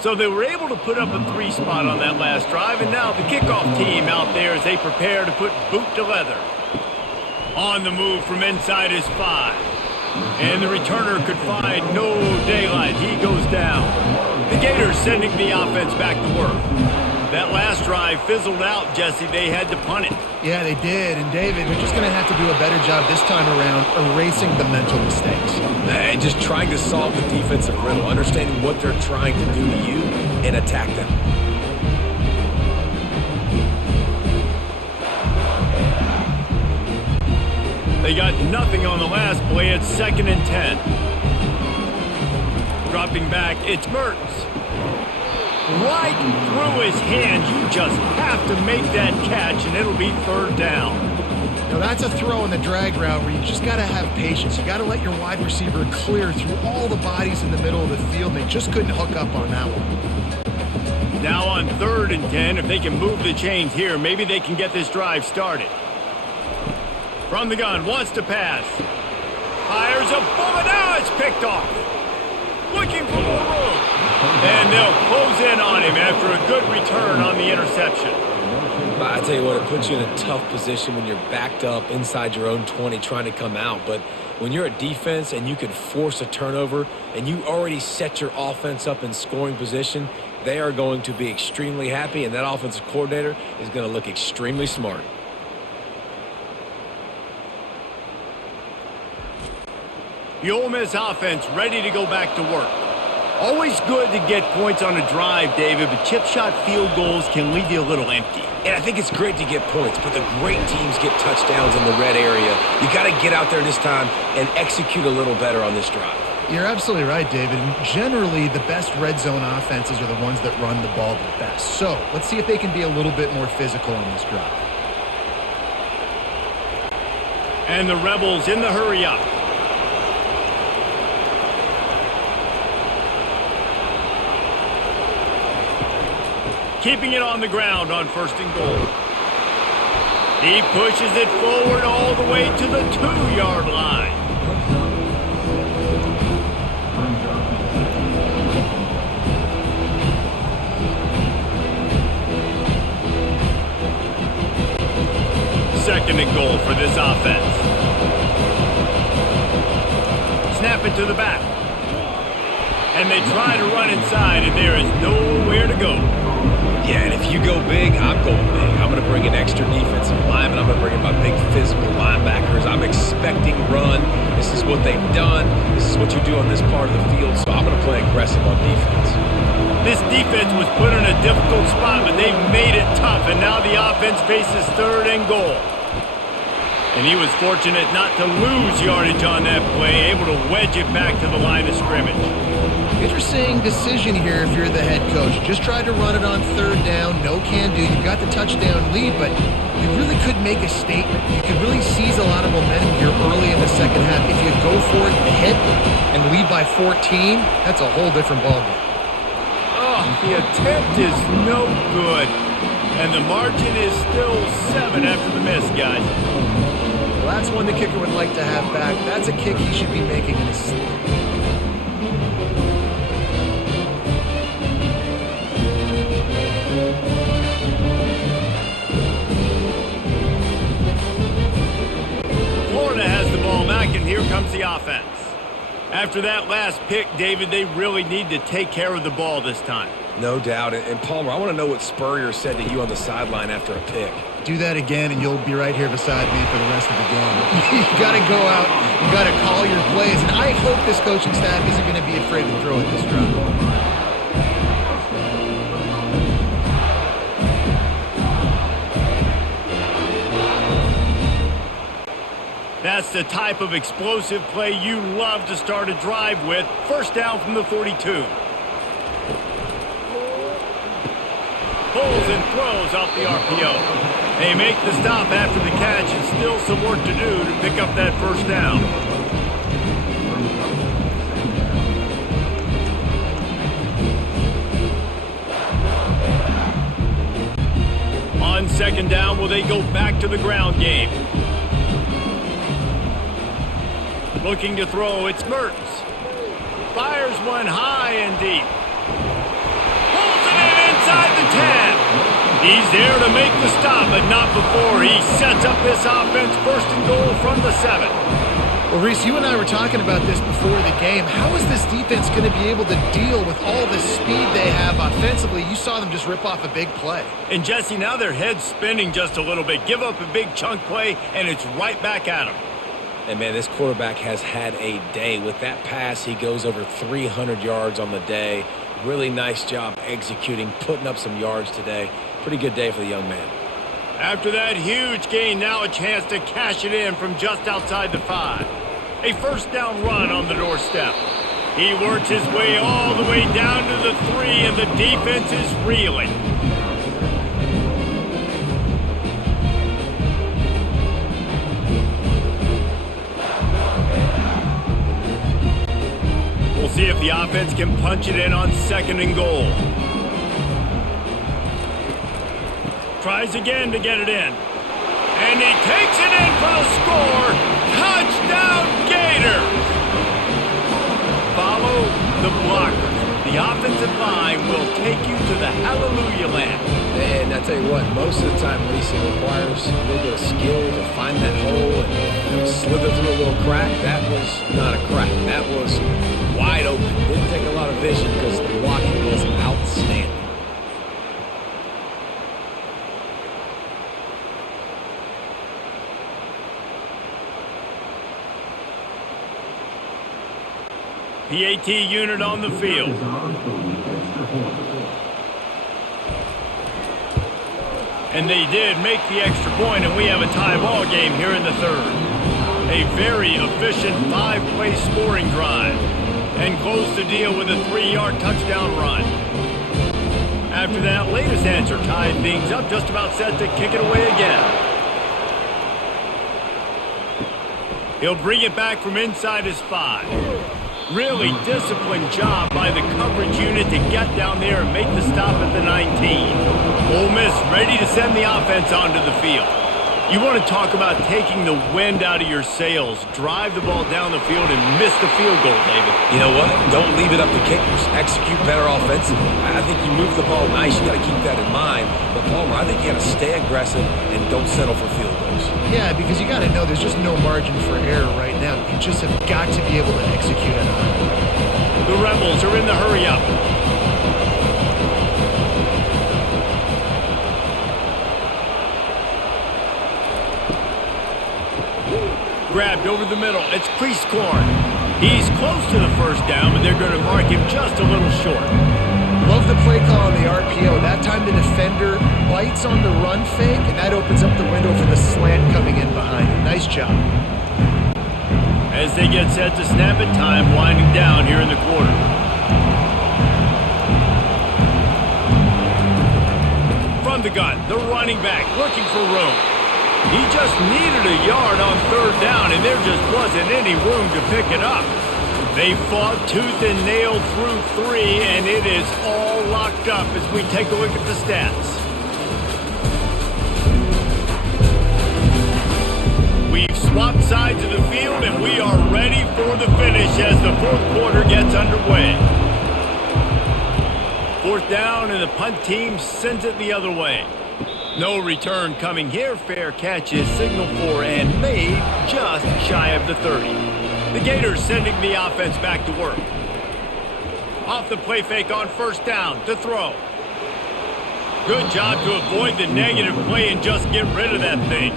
So they were able to put up a 3 spot on that last drive, and now the kickoff team out there as they prepare to put boot to leather. On the move from inside his 5. And the returner could find no daylight. He goes down. The Gators sending the offense back to work. That last drive fizzled out, Jesse. They had to punt it. Yeah, they did. And, David, they're just going to have to do a better job this time around erasing the mental mistakes. And just trying to solve the defensive riddle, understanding what they're trying to do to you and attack them. They got nothing on the last play. It's 2nd and 10. Dropping back, it's Mertz. Right through his hands. You just have to make that catch, and it'll be 3rd down. Now, that's a throw in the drag route where you just got to have patience. You got to let your wide receiver clear through all the bodies in the middle of the field. They just couldn't hook up on that one. Now on 3rd and 10, if they can move the chains here, maybe they can get this drive started. From the gun, wants to pass. Fires a bullet. Now it's picked off. Looking for more room. And they'll close in on him after a good return on the interception. I tell you what, it puts you in a tough position when you're backed up inside your own 20 trying to come out. But when you're a defense and you can force a turnover and you already set your offense up in scoring position, they are going to be extremely happy, and that offensive coordinator is going to look extremely smart. The Ole Miss offense ready to go back to work. Always good to get points on a drive, David, but chip shot field goals can leave you a little empty. And I think it's great to get points, but the great teams get touchdowns in the red area. You got to get out there this time and execute a little better on this drive. You're absolutely right, David. And generally, the best red zone offenses are the ones that run the ball the best. So let's see if they can be a little bit more physical on this drive. And the Rebels in the hurry up. keeping it on the ground on 1st and goal. He pushes it forward all the way to the 2-yard line. Second and goal for this offense. Snap it to the back. And they try to run inside, and there is nowhere to go. Yeah, and if you go big, I'm going big. I'm going to bring an extra defensive lineman. I'm going to bring in my big physical linebackers. I'm expecting run. This is what they've done. This is what you do on this part of the field, so I'm going to play aggressive on defense. This defense was put in a difficult spot, but they've made it tough, and now the offense faces 3rd and goal. And he was fortunate not to lose yardage on that play, able to wedge it back to the line of scrimmage. Interesting decision here if you're the head coach. Just tried to run it on 3rd down, no can do. You've got the touchdown lead, but you really could make a statement. You could really seize a lot of momentum here early in the second half. If you go for it and hit and lead by 14, that's a whole different ballgame. Oh, the attempt is no good. And the margin is still 7 after the miss, guys. Well, that's one the kicker would like to have back. That's a kick he should be making in his sleep. Florida has the ball back, and here comes the offense. After that last pick, David, they really need to take care of the ball this time. No doubt. And Palmer, I want to know what Spurrier said to you on the sideline after a pick. Do that again, and you'll be right here beside me for the rest of the game. You got to go out. You got to call your plays. And I hope this coaching staff isn't going to be afraid to throw at this drive. That's the type of explosive play you love to start a drive with. 1st down from the 42. Pulls and throws off the RPO. They make the stop after the catch, and still some work to do to pick up that 1st down. On 2nd down, will they go back to the ground game? Looking to throw, it's Mertens. Fires one high and deep. Pulls it in inside the 10. He's there to make the stop, but not before he sets up this offense 1st and goal from the 7. Well, Reese, you and I were talking about this before the game. How is this defense going to be able to deal with all the speed they have offensively? You saw them just rip off a big play. And, Jesse, now their head's spinning just a little bit. Give up a big chunk play, and it's right back at them. And, man, this quarterback has had a day. With that pass, he goes over 300 yards on the day. Really nice job executing, putting up some yards today. Pretty good day for the young man. After that huge gain, now a chance to cash it in from just outside the 5. A 1st down run on the doorstep. He works his way all the way down to the 3, and the defense is reeling. We'll see if the offense can punch it in on 2nd and goal. Tries again to get it in. And he takes it in for the score. Touchdown Gators! Follow the blockers. The offensive line will take you to the hallelujah land. And I tell you what, most of the time, Reese, it requires a little bit of skill to find that hole and slither through a little crack. That was not a crack. That was wide open. Didn't take a lot of vision because the blocking was outstanding. PAT unit on the field. And they did make the extra point, and we have a tie ball game here in the 3rd. A very efficient 5-play scoring drive. And close the deal with a 3-yard touchdown run. After that latest answer tied things up, just about set to kick it away again. He'll bring it back from inside his 5. Really disciplined job by the coverage unit to get down there and make the stop at the 19. Ole Miss ready to send the offense onto the field. You want to talk about taking the wind out of your sails. Drive the ball down the field and miss the field goal, David. You know what? Don't leave it up to kickers. Execute better offensively. I think you move the ball nice. You got to keep that in mind. But, Palmer, I think you got to stay aggressive and don't settle for field goals. Yeah, because you got to know there's just no margin for error right now. You just have got to be able to execute at a high level. The Rebels are in the hurry-up. Grabbed over the middle. It's Corn. He's close to the first down, but they're going to mark him just a little short. Love the play call on the RPO. That time the defender bites on the run fake, and that opens up the window for the slant coming in behind him. Nice job. As they get set to snap it, time winding down here in the quarter. From the gun, the running back looking for room. He just needed a yard on third down, and there just wasn't any room to pick it up. They fought tooth and nail through 3, and it is all locked up as we take a look at the stats. We've swapped sides of the field, and we are ready for the finish as the fourth quarter gets underway. Fourth down, and the punt team sends it the other way. No return coming here. Fair catch is signaled for and made just shy of the 30. The Gators sending the offense back to work. Off the play fake on first down to throw. Good job to avoid the negative play and just get rid of that thing.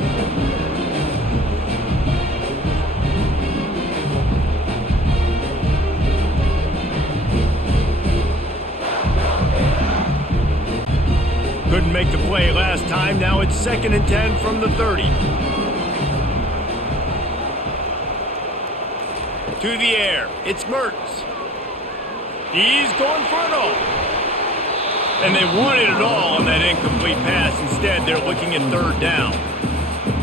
Couldn't make the play last time. Now it's 2nd and 10 from the 30. To the air. It's Mertz. He's going for it all. And they wanted it all on that incomplete pass. Instead, they're looking at third down.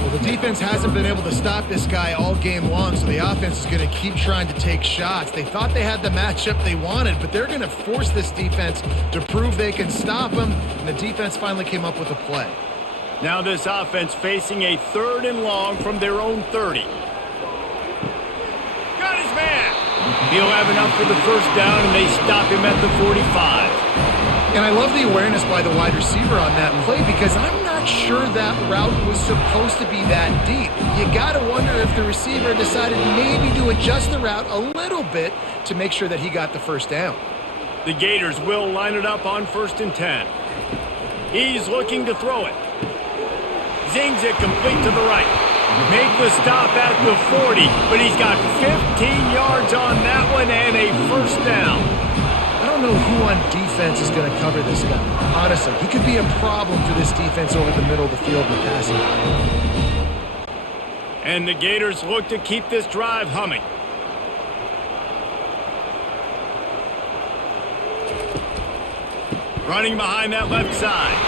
Well, the defense hasn't been able to stop this guy all game long, so the offense is going to keep trying to take shots. They thought they had the matchup they wanted, but they're going to force this defense to prove they can stop him, and the defense finally came up with a play. Now this offense facing a 3rd and long from their own 30. Got his man! He'll have enough for the first down, and they stop him at the 45. And I love the awareness by the wide receiver on that play because I'm not sure that route was supposed to be that deep. You got to wonder if the receiver decided maybe to adjust the route a little bit to make sure that he got the first down. The Gators will line it up on 1st and 10. He's looking to throw it. Zings it complete to the right. Make the stop at the 40, but he's got 15 yards on that one and a first down. I don't know who on defense is going to cover this guy. Honestly, he could be a problem for this defense over the middle of the field in the passing. And the Gators look to keep this drive humming. Running behind that left side.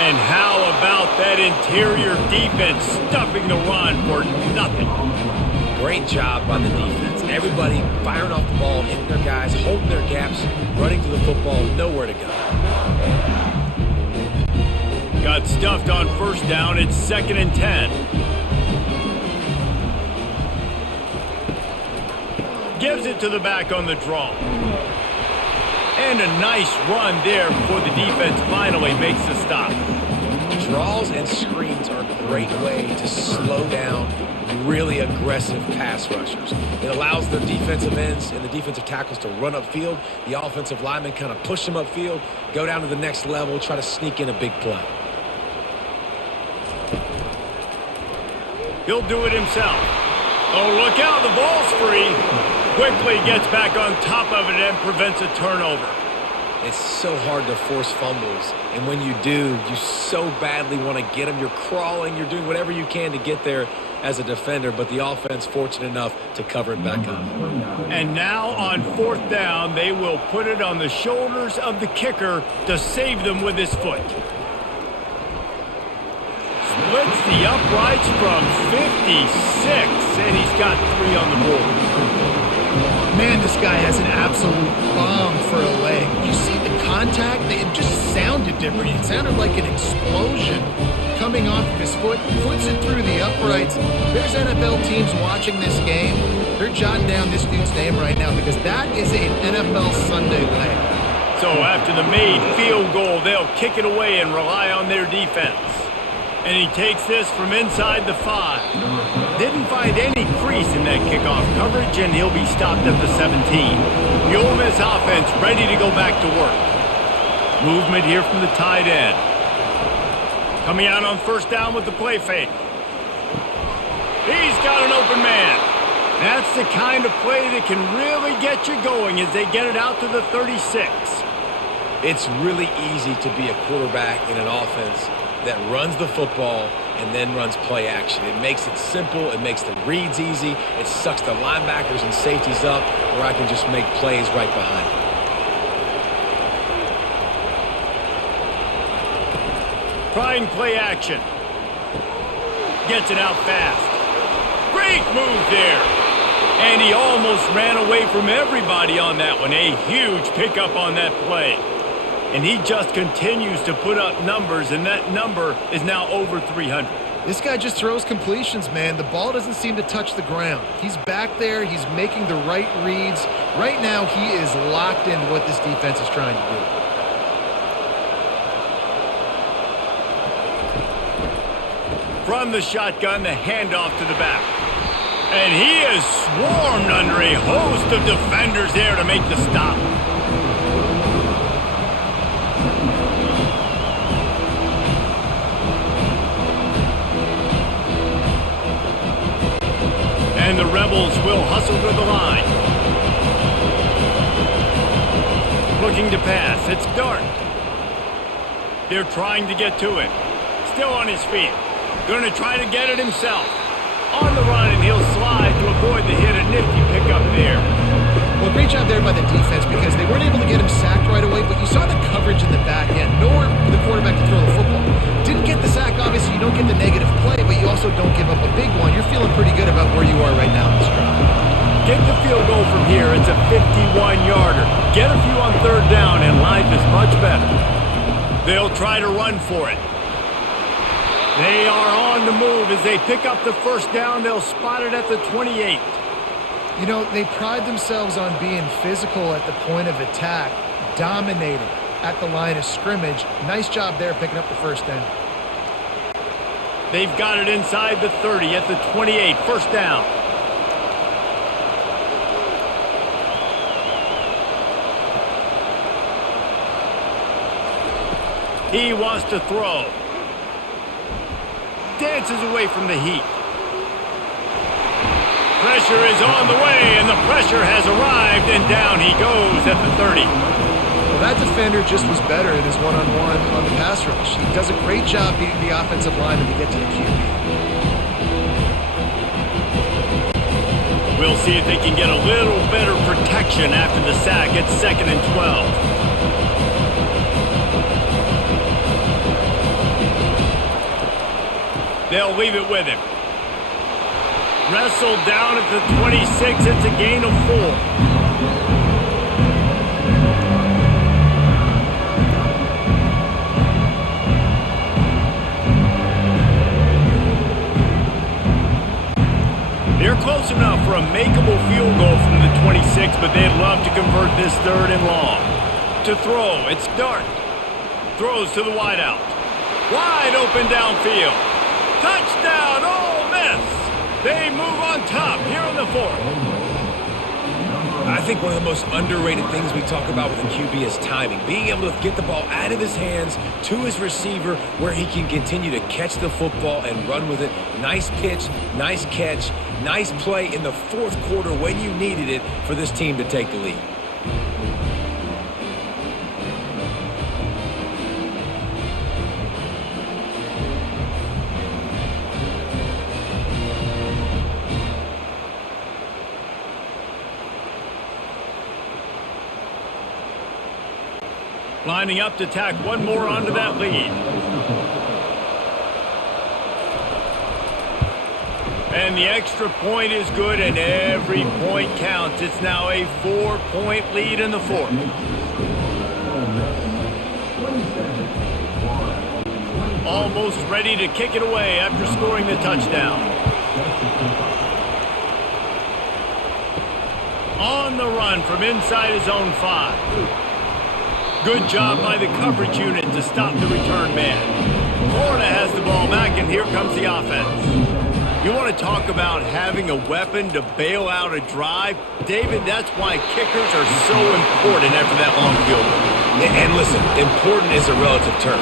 And how about that interior defense stuffing the run for nothing? Great job by the defense. Everybody firing off the ball, hitting their guys, holding their gaps, running to the football, nowhere to go. Got stuffed on first down. It's 2nd and 10. Gives it to the back on the draw. And a nice run there before the defense finally makes the stop. Draws and screens are a great way to slow down really aggressive pass rushers. It allows the defensive ends and the defensive tackles to run upfield. The offensive linemen kind of push them upfield, go down to the next level, try to sneak in a big play. He'll do it himself. Oh, look out, the ball's free. Quickly gets back on top of it and prevents a turnover. It's so hard to force fumbles, and when you do, you so badly want to get them. You're crawling, you're doing whatever you can to get there as a defender, but the offense fortunate enough to cover it back up. And now on 4th down, they will put it on the shoulders of the kicker to save them with his foot. Splits the uprights from 56, and he's got 3 on the board. Man, this guy has an absolute bomb for a leg. You see the contact? It just sounded different. It sounded like an explosion coming off of his foot. Puts it through the uprights. There's NFL teams watching this game. They're jotting down this dude's name right now because that is an NFL Sunday leg. So after the made field goal, they'll kick it away and rely on their defense. And he takes this from inside the 5. Didn't find any crease in that kickoff coverage, and he'll be stopped at the 17. The Ole Miss offense ready to go back to work. Movement here from the tight end. Coming out on first down with the play fake. He's got an open man. That's the kind of play that can really get you going as they get it out to the 36. It's really easy to be a quarterback in an offense that runs the football and then runs play action. It makes it simple. It makes the reads easy. It sucks the linebackers and safeties up where I can just make plays right behind it. Trying play action. Gets it out fast. Great move there. And he almost ran away from everybody on that one. A huge pickup on that play. And he just continues to put up numbers, and that number is now over 300. This guy just throws completions, man. The ball doesn't seem to touch the ground. He's back there. He's making the right reads. Right now, he is locked into what this defense is trying to do. From the shotgun, the handoff to the back. And he is swarmed under a host of defenders there to make the stop. And the Rebels will hustle to the line. Looking to pass. It's Dart. They're trying to get to it. Still on his feet. Going to try to get it himself. On the run, and he'll slide to avoid the hit. A nifty pickup there. Well, great job there by the defense because they weren't able to get him sacked right away, but you saw the coverage in the back end. Nowhere for the quarterback to throw the football. Didn't get the sack, obviously. You don't get the negative play, but you also don't give up a big one. You're feeling pretty good about where you are right now in this drive. Get the field goal from here. It's a 51-yarder. Get a few on third down, and life is much better. They'll try to run for it. They are on the move as they pick up the first down. They'll spot it at the 28. You know, they pride themselves on being physical at the point of attack, dominating at the line of scrimmage. Nice job there picking up the first down. They've got it inside the 30 at the 28. First down. He wants to throw. Dances away from the heat. Pressure is on the way, and the pressure has arrived, and down he goes at the 30. Well, that defender just was better in his one-on-one on the pass rush. He does a great job beating the offensive lineman to get to the QB. We'll see if they can get a little better protection after the sack. It's 2nd and 12. They'll leave it with him. Wrestled down at the 26. It's a gain of 4. They're close enough for a makeable field goal from the 26, but they'd love to convert this 3rd and long. To throw, it's Dart. Throws to the wideout. Wide open downfield. Touchdown, Ole Miss! They move on top here in the 4th. I think one of the most underrated things we talk about with a QB is timing. Being able to get the ball out of his hands to his receiver where he can continue to catch the football and run with it. Nice pitch, nice catch, nice play in the 4th quarter when you needed it for this team to take the lead. Lining up to tack one more onto that lead. And the extra point is good, and every point counts. It's now a 4-point lead in the fourth. Almost ready to kick it away after scoring the touchdown. On the run from inside his own 5. Good job by the coverage unit to stop the return man. Florida has the ball back, and here comes the offense. You want to talk about having a weapon to bail out a drive? David, that's why kickers are so important after that long field goal. And listen, important is a relative term.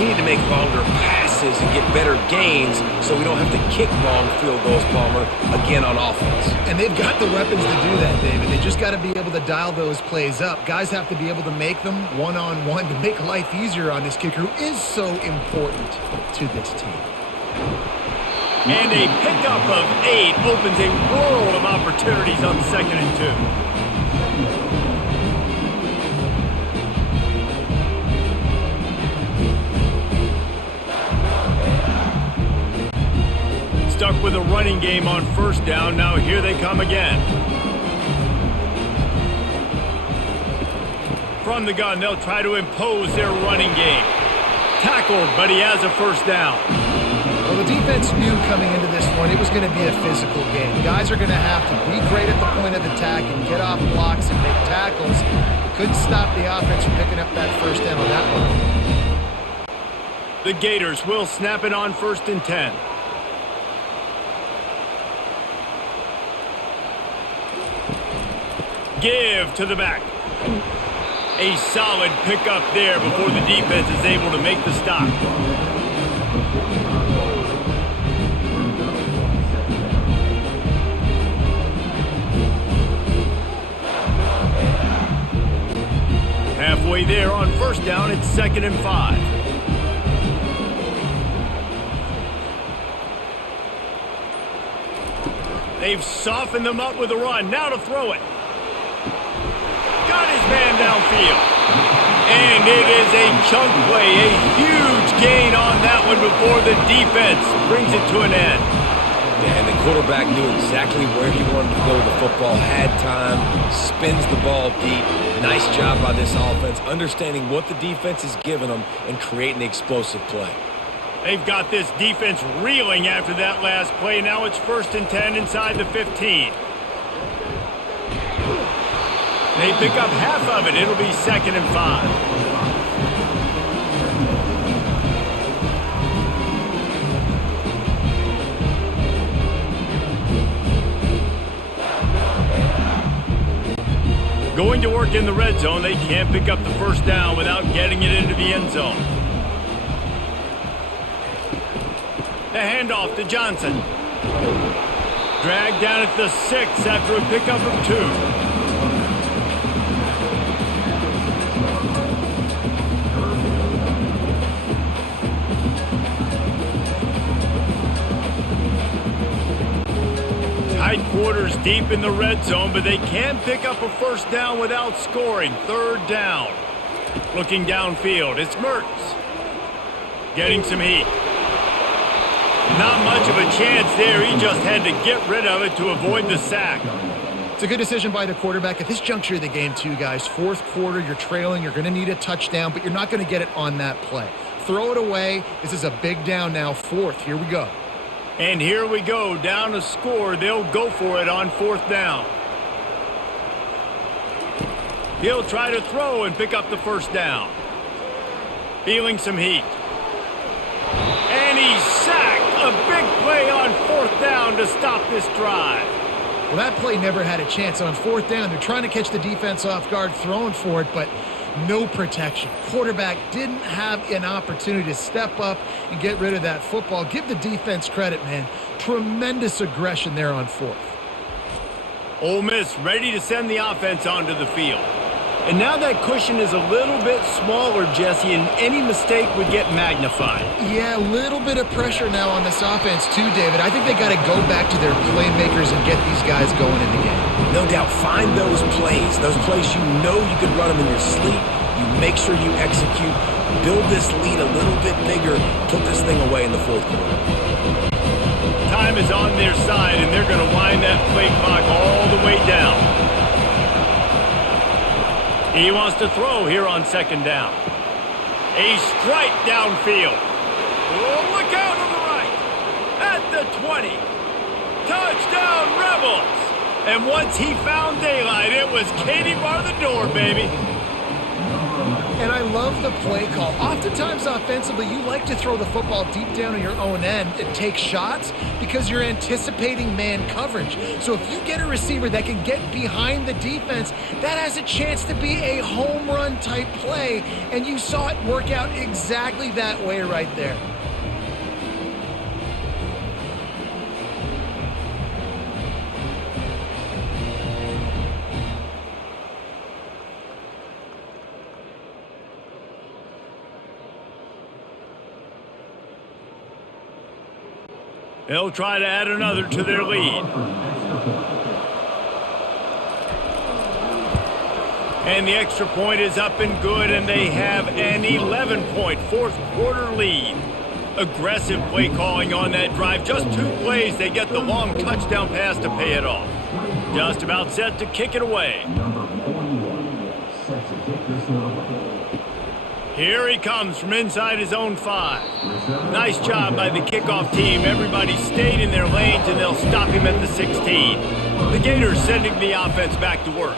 We need to make longer passes and get better gains so we don't have to kick long field goals, Palmer, again on offense. And they've got the weapons to do that, David. They just got to be able to dial those plays up. Guys have to be able to make them one-on-one to make life easier on this kicker who is so important to this team. And a pickup of 8 opens a world of opportunities on 2nd and 2. Stuck with a running game on 1st down. Now here they come again. From the gun, they'll try to impose their running game. Tackled, but he has a 1st down. Well, the defense knew coming into this one it was going to be a physical game. Guys are going to have to be great at the point of attack and get off blocks and make tackles. They couldn't stop the offense from picking up that 1st down on that one. The Gators will snap it on 1st and 10. Give to the back. A solid pickup there before the defense is able to make the stop. Halfway there on 1st down, it's 2nd and 5. They've softened them up with a run. Now to throw it. Got his man downfield. And it is a chunk play, a huge gain on that one before the defense brings it to an end. Yeah, and the quarterback knew exactly where he wanted to go with the football, had time, spins the ball deep. Nice job by this offense, understanding what the defense is giving them and creating the explosive play. They've got this defense reeling after that last play. Now it's 1st and 10 inside the 15. They pick up half of it. It'll be 2nd and 5. Going to work in the red zone, they can't pick up the 1st down without getting it into the end zone. The handoff to Johnson. Dragged down at the 6 after a pickup of 2. Tight quarters deep in the red zone, but they can pick up a 1st down without scoring. 3rd down. Looking downfield, it's Mertz. Getting some heat. Not much of a chance there. He just had to get rid of it to avoid the sack. It's a good decision by the quarterback. At this juncture of the game, too, guys, 4th quarter, you're trailing. You're going to need a touchdown, but you're not going to get it on that play. Throw it away. This is a big down now, 4th. Here we go. And here we go, down to score. They'll go for it on 4th down. He'll try to throw and pick up the 1st down. Feeling some heat. And he's sacked. A big play on 4th down to stop this drive. Well, that play never had a chance. On 4th down, they're trying to catch the defense off guard, throwing for it, but no protection. Quarterback didn't have an opportunity to step up and get rid of that football. Give the defense credit, man. Tremendous aggression there on 4th. Ole Miss ready to send the offense onto the field. And now that cushion is a little bit smaller, Jesse, and any mistake would get magnified. Yeah, a little bit of pressure now on this offense too, David. I think they got to go back to their playmakers and get these guys going in the game. No doubt, find those plays you know you could run them in your sleep. You make sure you execute, build this lead a little bit bigger, put this thing away in the 4th quarter. time is on their side, and they're going to wind that play clock all the way down. He wants to throw here on second down. A strike downfield. Oh, look out on the right. At the 20. Touchdown, Rebels. And once he found daylight, it was Katie bar the door, baby. And I love the play call. Oftentimes offensively, you like to throw the football deep down on your own end and take shots because you're anticipating man coverage. So if you get a receiver that can get behind the defense, that has a chance to be a home run type play. And you saw it work out exactly that way right there. They'll try to add another to their lead. And the extra point is up and good, and they have an 11-point fourth-quarter lead. Aggressive play calling on that drive. Just 2 plays, they get the long touchdown pass to pay it off. Just about set to kick it away. Here he comes from inside his own 5. Nice job by the kickoff team. Everybody stayed in their lanes, and they'll stop him at the 16. The Gators sending the offense back to work.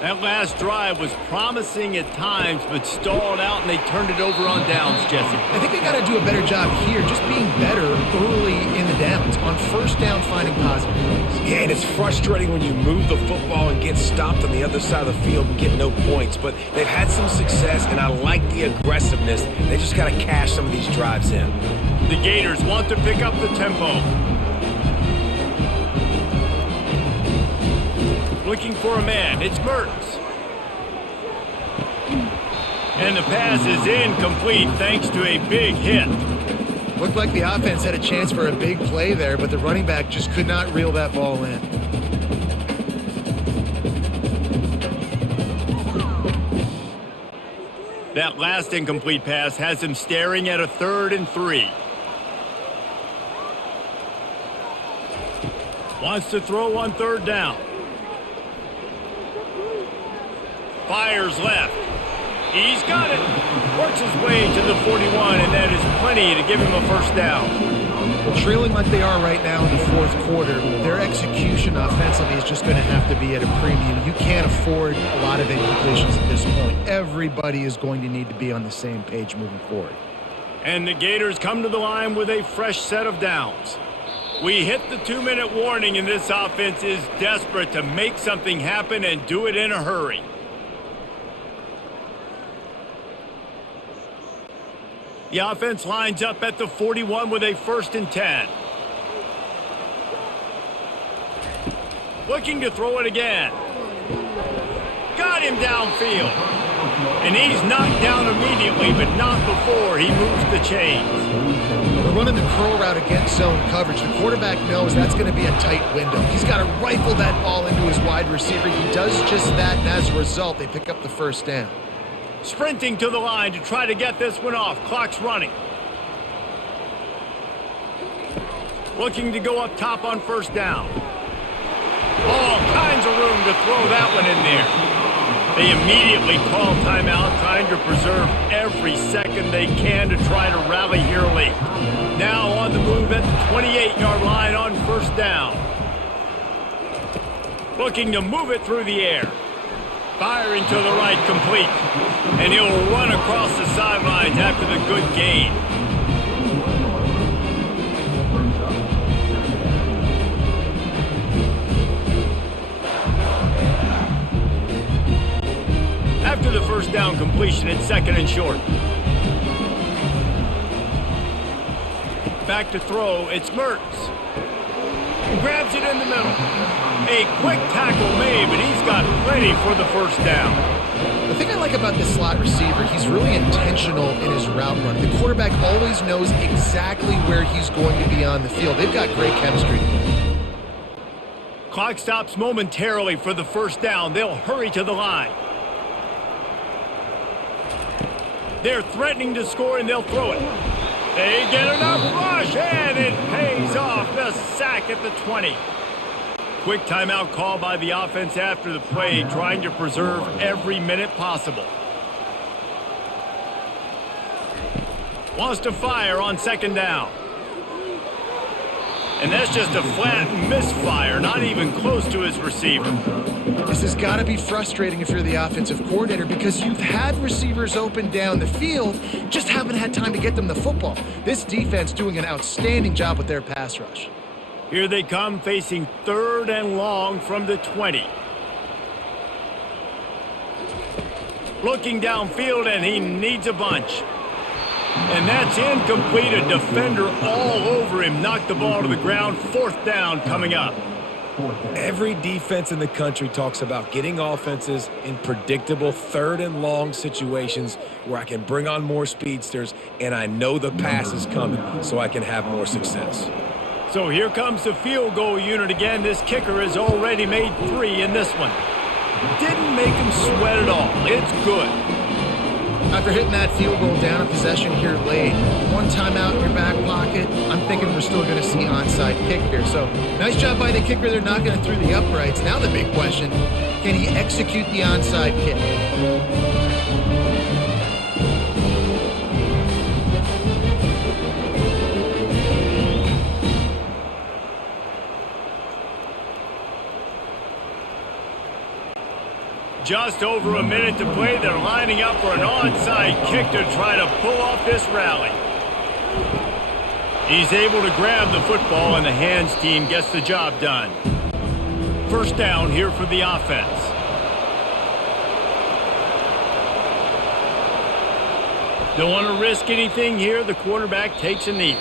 That last drive was promising at times, but stalled out, and they turned it over on downs, Jesse. I think they got to do a better job here, just being better early in the downs, on first down finding positive plays. Yeah, and it's frustrating when you move the football and get stopped on the other side of the field and get no points, but they've had some success, and I like the aggressiveness. They just got to cash some of these drives in. The Gators want to pick up the tempo. Looking for a man. It's Mertens. And the pass is incomplete thanks to a big hit. Looked like the offense had a chance for a big play there, but the running back just could not reel that ball in. That last incomplete pass has him staring at a 3rd and 3. Wants to throw on 3rd down. Fires left. He's got it. Works his way to the 41, and that is plenty to give him a first down. Well, trailing like they are right now in the 4th quarter, their execution offensively is just going to have to be at a premium. You can't afford a lot of incompletions at this point. Everybody is going to need to be on the same page moving forward. And the Gators come to the line with a fresh set of downs. We hit the 2-minute warning, and this offense is desperate to make something happen and do it in a hurry. The offense lines up at the 41 with a 1st and 10. Looking to throw it again. Got him downfield. And he's knocked down immediately, but not before he moves the chains. They're running the curl route against zone coverage. The quarterback knows that's going to be a tight window. He's got to rifle that ball into his wide receiver. He does just that, and as a result, they pick up the first down. Sprinting to the line to try to get this one off. Clock's running. Looking to go up top on first down. All kinds of room to throw that one in there. They immediately call timeout, trying to preserve every second they can to try to rally here late. Now on the move at the 28-yard line on first down. Looking to move it through the air. Firing to the right, complete. And he'll run across the sidelines after the good gain. After the first down completion, it's 2nd and short. Back to throw, it's Mertens. Grabs it in the middle. A quick tackle made, but he's got plenty for the first down. The thing I like about this slot receiver, he's really intentional in his route running. The quarterback always knows exactly where he's going to be on the field. They've got great chemistry together. Clock stops momentarily for the first down. They'll hurry to the line. They're threatening to score, and they'll throw it. They get enough rush, and it pays off. The sack at the 20. Quick timeout call by the offense after the play, trying to preserve every minute possible. Wants to fire on second down. And that's just a flat misfire, not even close to his receiver. This has got to be frustrating if you're the offensive coordinator because you've had receivers open down the field, just haven't had time to get them the football. This defense doing an outstanding job with their pass rush. Here they come facing 3rd and long from the 20. Looking downfield, and he needs a bunch. And that's incomplete. A defender all over him. Knocked the ball to the ground. 4th down coming up. Every defense in the country talks about getting offenses in predictable 3rd and long situations where I can bring on more speedsters and I know the pass is coming so I can have more success. So here comes the field goal unit again. This kicker has already made 3 in this one. Didn't make him sweat at all. It's good. After hitting that field goal down a possession here late, one timeout in your back pocket, I'm thinking we're still going to see onside kick here. So nice job by the kicker. They're knocking it through the uprights. Now the big question, can he execute the onside kick? Just over a minute to play. They're lining up for an onside kick to try to pull off this rally. He's able to grab the football, and the hands team gets the job done. 1st down here for the offense. Don't want to risk anything here. The quarterback takes a knee.